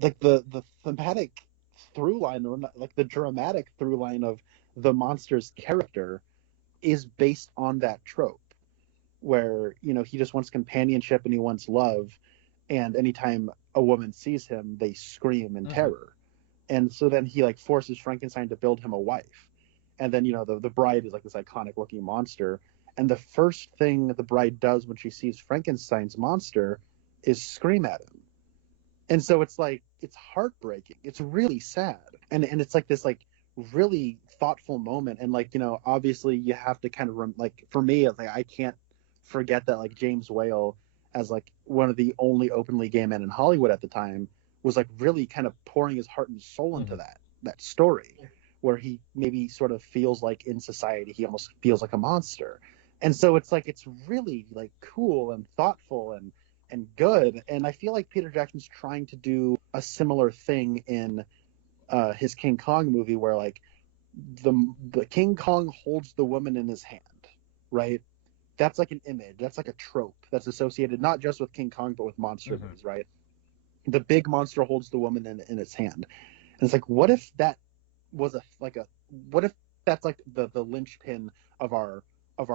like the thematic through line, or not, like the dramatic through line of the monster's character is based on that trope, where he just wants companionship and he wants love, and anytime a woman sees him, they scream in Hmm. terror. And so then he like forces Frankenstein to build him a wife, and then the bride is like this iconic looking monster, and the first thing the bride does when she sees Frankenstein's monster is scream at him. And so it's like it's heartbreaking, it's really sad, and it's like this like really thoughtful moment. And like obviously you have to kind of like, for me, it's like I can't forget that like James Whale, as like one of the only openly gay men in Hollywood at the time, was like really kind of pouring his heart and soul into Hmm. that story, where he maybe sort of feels like in society he almost feels like a monster. And so it's like it's really like cool and thoughtful and good. And I feel like Peter Jackson's trying to do a similar thing in his King Kong movie, where like the King Kong holds the woman in his hand, right? That's like an image, that's like a trope that's associated not just with King Kong but with monster Hmm. movies, right? The big monster holds the woman in its hand, and it's like, what if that was a what if that's like the linchpin of our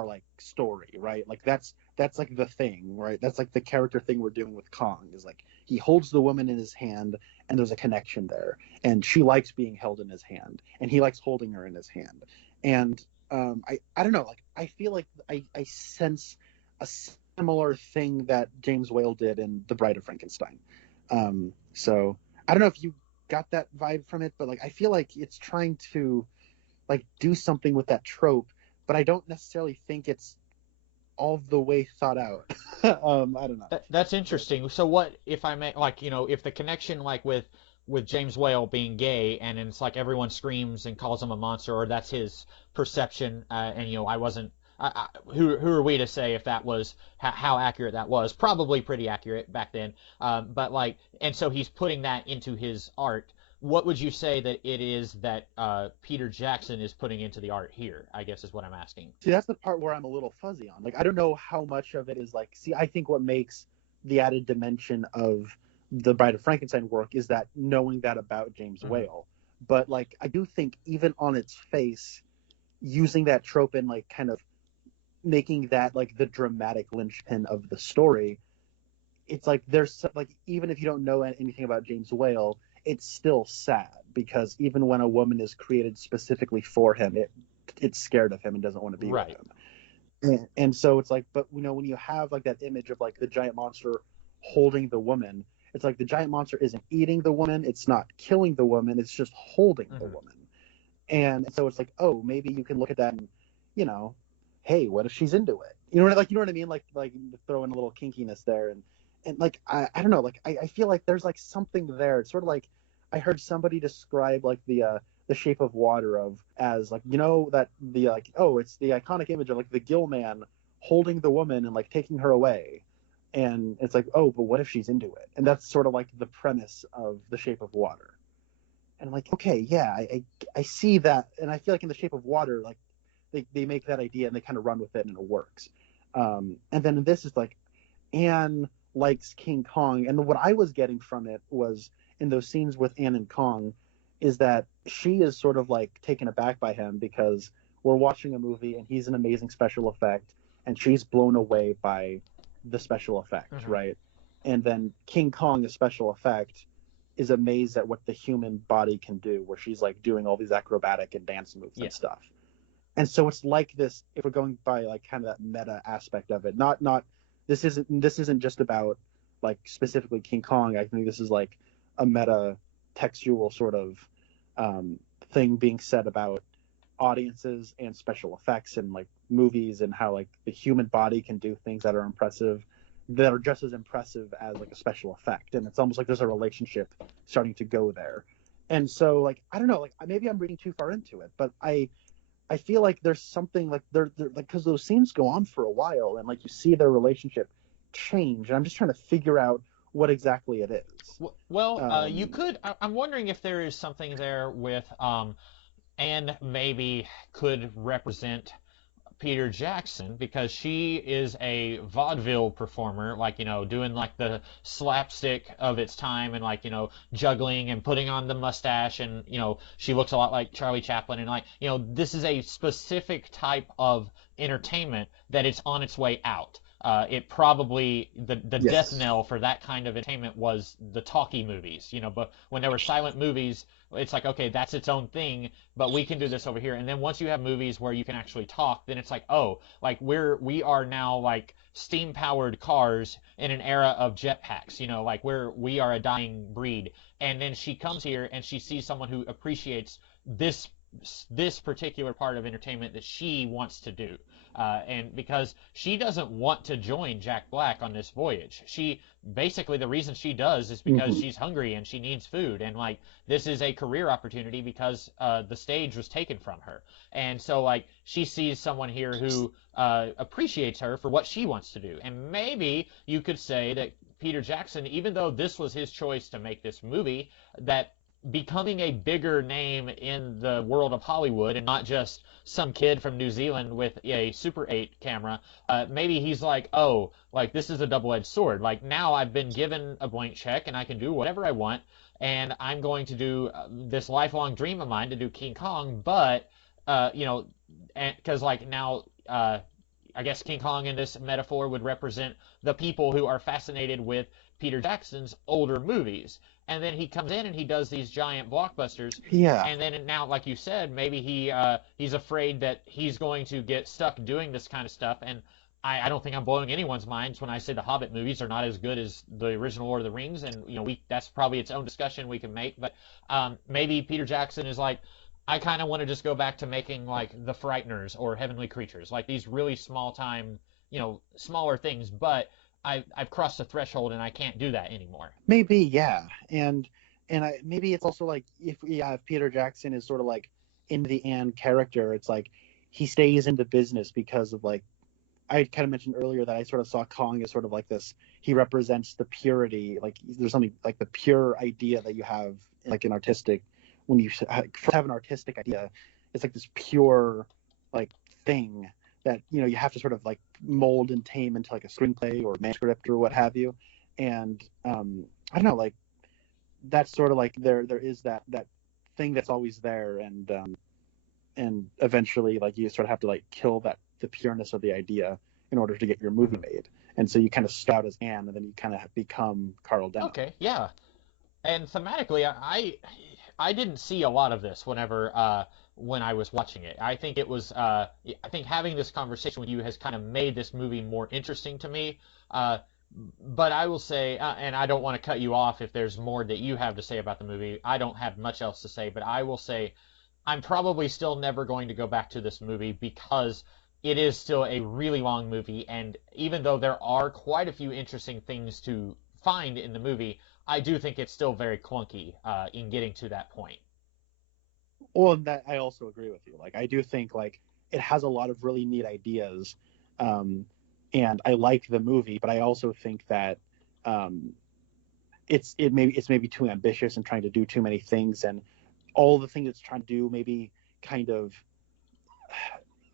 like story, right? Like that's like the thing, right? That's like the character thing we're doing with Kong, is like he holds the woman in his hand, and there's a connection there, and she likes being held in his hand, and he likes holding her in his hand. And I don't know, like I feel like I sense a similar thing that James Whale did in The Bride of Frankenstein. So I don't know if you got that vibe from it, but like I feel like it's trying to like do something with that trope, but I don't necessarily think it's all the way thought out. I don't know. That's interesting. So what if I may, like, you know, if the connection like with James Whale being gay, and it's like everyone screams and calls him a monster, or that's his perception, and you know, I wasn't. Who are we to say if that was how accurate that was? Probably pretty accurate back then. But like, and so he's putting that into his art. What would you say that it is that Peter Jackson is putting into the art here? I guess is what I'm asking. See, that's the part where I'm a little fuzzy on. Like I don't know how much of it is like, see, I think what makes the added dimension of the Bride of Frankenstein work is that knowing that about James Hmm. Whale. But like I do think even on its face, using that trope and like kind of making that like the dramatic linchpin of the story, it's like there's like, even if you don't know anything about James Whale, it's still sad, because even when a woman is created specifically for him, it's scared of him and doesn't want to be with Right. him. And so it's like, but when you have like that image of like the giant monster holding the woman, it's like the giant monster isn't eating the woman, it's not killing the woman, it's just holding the Hmm. woman. And so it's like, oh, maybe you can look at that and, you know, hey, what if she's into it? You know what I mean? Like throw in a little kinkiness there, and like I don't know, like I feel like there's like something there. It's sort of like I heard somebody describe like the Shape of Water of as like, that the like, oh, it's the iconic image of like the gill man holding the woman and like taking her away. And it's like, oh, but what if she's into it? And that's sort of like the premise of The Shape of Water. And I'm like, okay, yeah, I see that, and I feel like in The Shape of Water, like they make that idea and they kind of run with it and it works. And then this is like Anne likes King Kong, and what I was getting from it was in those scenes with Anne and Kong, is that she is sort of like taken aback by him because we're watching a movie and he's an amazing special effect, and she's blown away by the special effect, Hmm. right? And then King Kong, the special effect, is amazed at what the human body can do, where she's like doing all these acrobatic and dance moves Yeah. and stuff. And so it's like this, if we're going by like kind of that meta aspect of it, not this isn't just about like specifically King Kong. I think this is like a meta textual sort of um, thing being said about audiences and special effects and like movies, and how like the human body can do things that are impressive, that are just as impressive as like a special effect. And it's almost like there's a relationship starting to go there. And so like I don't know, like maybe I'm reading too far into it, but I feel like there's something like they're like, because those scenes go on for a while and like you see their relationship change, and I'm just trying to figure out what exactly it is. Well, you um could. I'm wondering if there is something there with, and maybe could represent Peter Jackson, because she is a vaudeville performer, like, doing like the slapstick of its time, and like, juggling and putting on the mustache, and she looks a lot like Charlie Chaplin, and like, this is a specific type of entertainment that it's on its way out. It probably the death yes. knell for that kind of entertainment was the talkie movies, but when there were silent movies, it's like, okay, that's its own thing, but we can do this over here. And then once you have movies where you can actually talk, then it's like, oh, like we are now like steam powered cars in an era of jetpacks, like we are a dying breed. And then she comes here and she sees someone who appreciates this particular part of entertainment that she wants to do. And because she doesn't want to join Jack Black on this voyage, she basically, the reason she does is because Hmm. she's hungry and she needs food, and like this is a career opportunity because the stage was taken from her. And so like she sees someone here who appreciates her for what she wants to do. And maybe you could say that Peter Jackson, even though this was his choice to make this movie, that becoming a bigger name in the world of Hollywood and not just some kid from New Zealand with a Super 8 camera, maybe he's like, oh, like this is a double-edged sword. Like now I've been given a blank check and I can do whatever I want, and I'm going to do this lifelong dream of mine to do King Kong, but uh, you know, because like now. I guess King Kong in this metaphor would represent the people who are fascinated with Peter Jackson's older movies. And then he comes in and he does these giant blockbusters. Yeah. And then now, like you said, maybe he's afraid that he's going to get stuck doing this kind of stuff. And I don't think I'm blowing anyone's minds when I say the Hobbit movies are not as good as the original Lord of the Rings. And that's probably its own discussion we can make. But maybe Peter Jackson is like, I kind of want to just go back to making like The Frighteners or Heavenly Creatures, like these really small time, smaller things. But I've crossed the threshold and I can't do that anymore. Maybe, yeah. Maybe it's also like if Peter Jackson is sort of like in the and character, it's like he stays in the business because of like I kind of mentioned earlier that I sort of saw Kong as sort of like this. He represents the purity, like there's something like the pure idea that you have, like an artistic. When you have an artistic idea, it's like this pure, like thing that you have to sort of like mold and tame into like a screenplay or manuscript or what have you. And I don't know, like that's sort of like there is that thing that's always there, and eventually like you sort of have to like kill that the pureness of the idea in order to get your movie made. And so you kind of start as Anne, and then you kind of become Carl Denham. Okay, yeah. And thematically, I didn't see a lot of this when I was watching it. I think it was I think having this conversation with you has kind of made this movie more interesting to me. Uh, but I will say, and I don't want to cut you off if there's more that you have to say about the movie. I don't have much else to say, but I will say I'm probably still never going to go back to this movie because it is still a really long movie, and even though there are quite a few interesting things to find in the movie, I do think it's still very clunky in getting to that point. Well, that I also agree with you. Like I do think like it has a lot of really neat ideas, um, and I like the movie, but I also think that um, it's maybe too ambitious and trying to do too many things, and all the things it's trying to do maybe kind of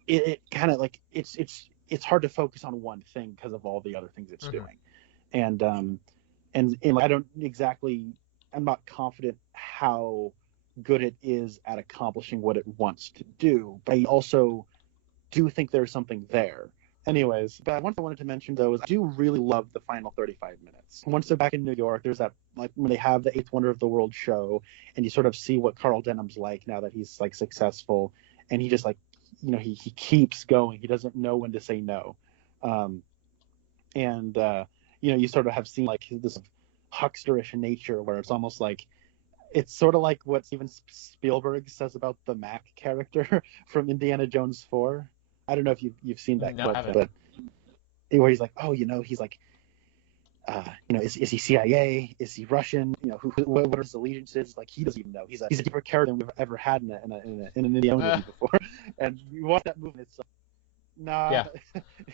it kind of like it's hard to focus on one thing because of all the other things it's Hmm. doing. And like, I don't exactly, I'm not confident how good it is at accomplishing what it wants to do. But I also do think there's something there. Anyways, but one thing I wanted to mention though is I do really love the final 35 minutes. Once they're back in New York, there's that, like, when they have the Eighth Wonder of the World show, and you sort of see what Carl Denham's like now that he's like successful, and he just like, he keeps going. He doesn't know when to say no, and you sort of have seen like this hucksterish nature where it's almost like, it's sort of like what Steven Spielberg says about the Mac character from Indiana Jones 4. I don't know if you've seen that clip, but where he's like, he's like, is he CIA? Is he Russian? What are his allegiances? Like, he doesn't even know. He's a different character than we've ever had in an Indiana movie before. And you watch that movie, it's like, nah,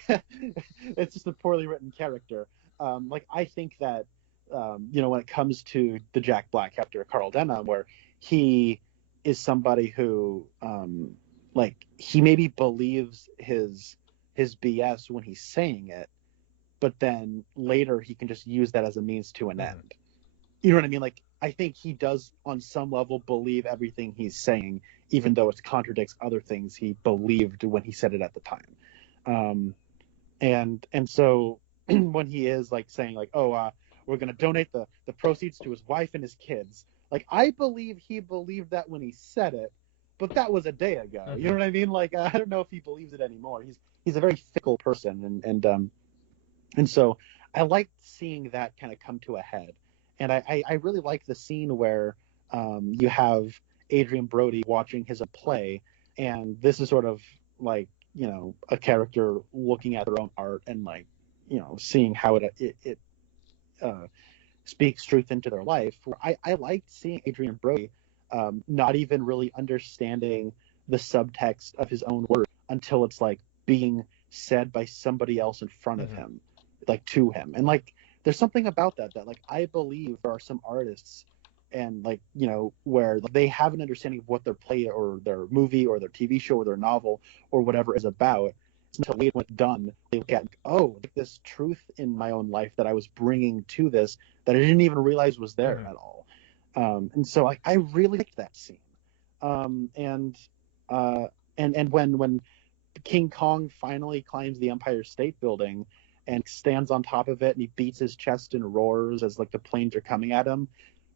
yeah. It's just a poorly written character. Like, I think that when it comes to the Jack Black character, Carl Denham, where he is somebody who like, he maybe believes his BS when he's saying it, but then later he can just use that as a means to an end. You know what I mean? Like, I think he does on some level believe everything he's saying, even though it contradicts other things he believed when he said it at the time. And so when he is like saying like, we're going to donate the proceeds to his wife and his kids, like, I believe he believed that when he said it, but that was a day ago. You know what I mean? Like, I don't know if he believes it anymore. He's a very fickle person, and so I like seeing that kind of come to a head. And I really like the scene where you have Adrian Brody watching his play, and this is sort of like, a character looking at their own art and like, seeing how it speaks truth into their life. I liked seeing Adrian Brody not even really understanding the subtext of his own work until it's like being said by somebody else in front of him, like to him. And like, there's something about that like, I believe there are some artists and like, where they have an understanding of what their play or their movie or their TV show or their novel or whatever is about. Until later when it's done, they look at, this truth in my own life that I was bringing to this that I didn't even realize was there at all. And so I really liked that scene. And when King Kong finally climbs the Empire State Building and stands on top of it and he beats his chest and roars as like the planes are coming at him,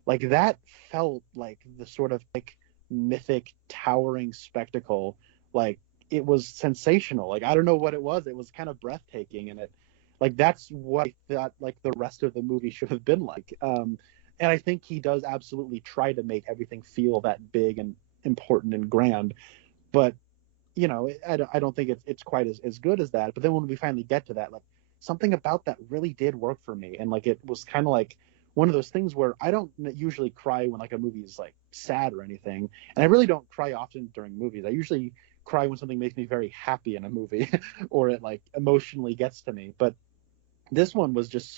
like, that felt like the sort of like mythic towering spectacle. Like, it was sensational. Like, I don't know what it was. It was kind of breathtaking, and it, like, that's what I thought like the rest of the movie should have been like. And I think he does absolutely try to make everything feel that big and important and grand, but I don't think it's quite as good as that. But then when we finally get to that, like, something about that really did work for me, and like, it was kind of like one of those things where I don't usually cry when like a movie is like sad or anything, and I really don't cry often during movies. I usually cry when something makes me very happy in a movie or it like emotionally gets to me. But this one was just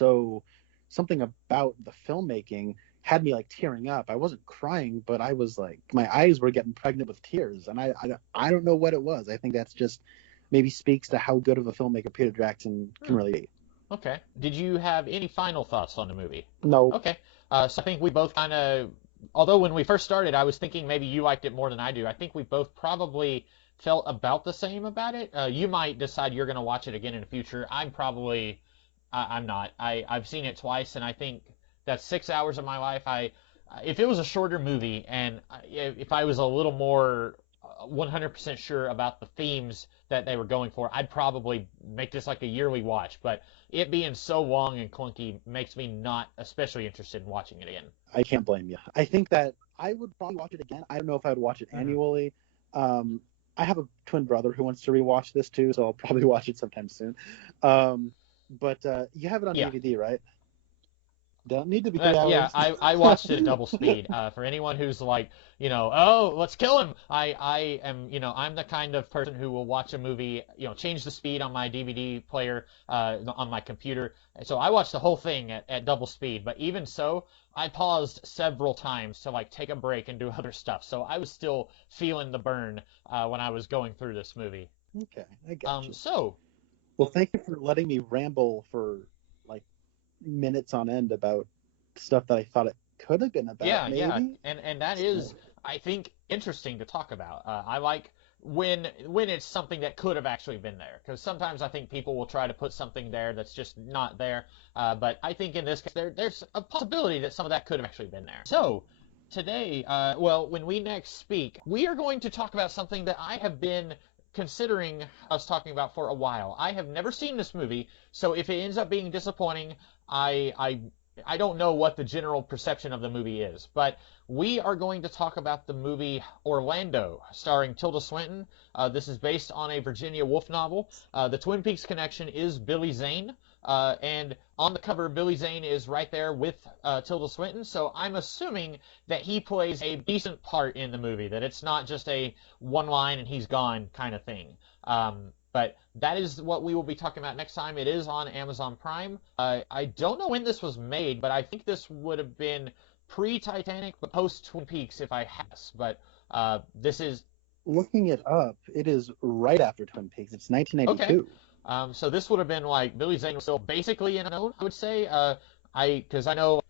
something about the filmmaking had me like tearing up. I wasn't crying, but I was like, my eyes were getting pregnant with tears, and I don't know what it was. I think that's just maybe speaks to how good of a filmmaker Peter Jackson can really be. Okay. Did you have any final thoughts on the movie? No. Okay. So I think we both kind of, although when we first started, I was thinking maybe you liked it more than I do. I think we both probably felt about the same about it. You might decide you're going to watch it again in the future. I'm not. I've seen it twice, and I think that's 6 hours of my life. If it was a shorter movie, and if I was a little more 100% sure about the themes that they were going for, I'd probably make this like a yearly watch. But it being so long and clunky makes me not especially interested in watching it again. I can't blame you. I think that I would probably watch it again. I don't know if I would watch it annually. I have a twin brother who wants to rewatch this too, so I'll probably watch it sometime soon. But you have it on DVD, right? Don't need to be 3 hours. Yeah, I watched it at double speed. For anyone who's like, let's kill him. I am, I'm the kind of person who will watch a movie, change the speed on my DVD player on my computer. So I watched the whole thing at double speed. But even so, I paused several times to like take a break and do other stuff. So I was still feeling the burn when I was going through this movie. Okay, I got you. Well, thank you for letting me ramble for like minutes on end about stuff that I thought it could have been about. Yeah, and that is, I think, interesting to talk about. I like when it's something that could have actually been there, because sometimes I think people will try to put something there that's just not there. But I think in this case, there's a possibility that some of that could have actually been there. So today, when we next speak, we are going to talk about something that I have been considering us talking about for a while. I have never seen this movie, so if it ends up being disappointing, I don't know what the general perception of the movie is, but we are going to talk about the movie Orlando, starring Tilda Swinton. This is based on a Virginia Woolf novel. The Twin Peaks connection is Billy Zane, and on the cover, Billy Zane is right there with Tilda Swinton, so I'm assuming that he plays a decent part in the movie, that it's not just a one line and he's gone kind of thing. But that is what we will be talking about next time. It is on Amazon Prime. I don't know when this was made, but I think this would have been pre-Titanic, but post-Twin Peaks if I has. But this is... Looking it up, it is right after Twin Peaks. It's 1982. Okay. So this would have been like Billy Zane was still basically unknown, I would say. Because I know,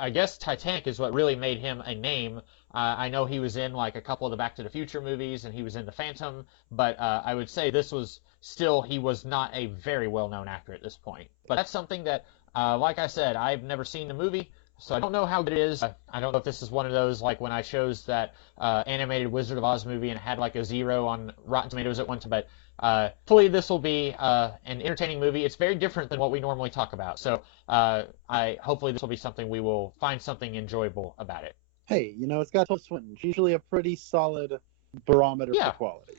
I guess Titanic is what really made him a name. I know he was in like a couple of the Back to the Future movies, and he was in The Phantom, but I would say this was still, he was not a very well-known actor at this point. But that's something that, like I said, I've never seen the movie, so I don't know how good it is. I don't know if this is one of those, like when I chose that animated Wizard of Oz movie and it had like a 0 on Rotten Tomatoes at one time, but hopefully this will be an entertaining movie. It's very different than what we normally talk about, so hopefully this will be something we will find something enjoyable about it. Hey, it's got Tilda Swinton. She's usually a pretty solid barometer for quality.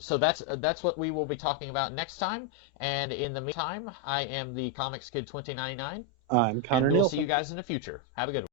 So that's what we will be talking about next time. And in the meantime, I am the Comics Kid 2099. I'm Connor and Nielsen. We'll see you guys in the future. Have a good one.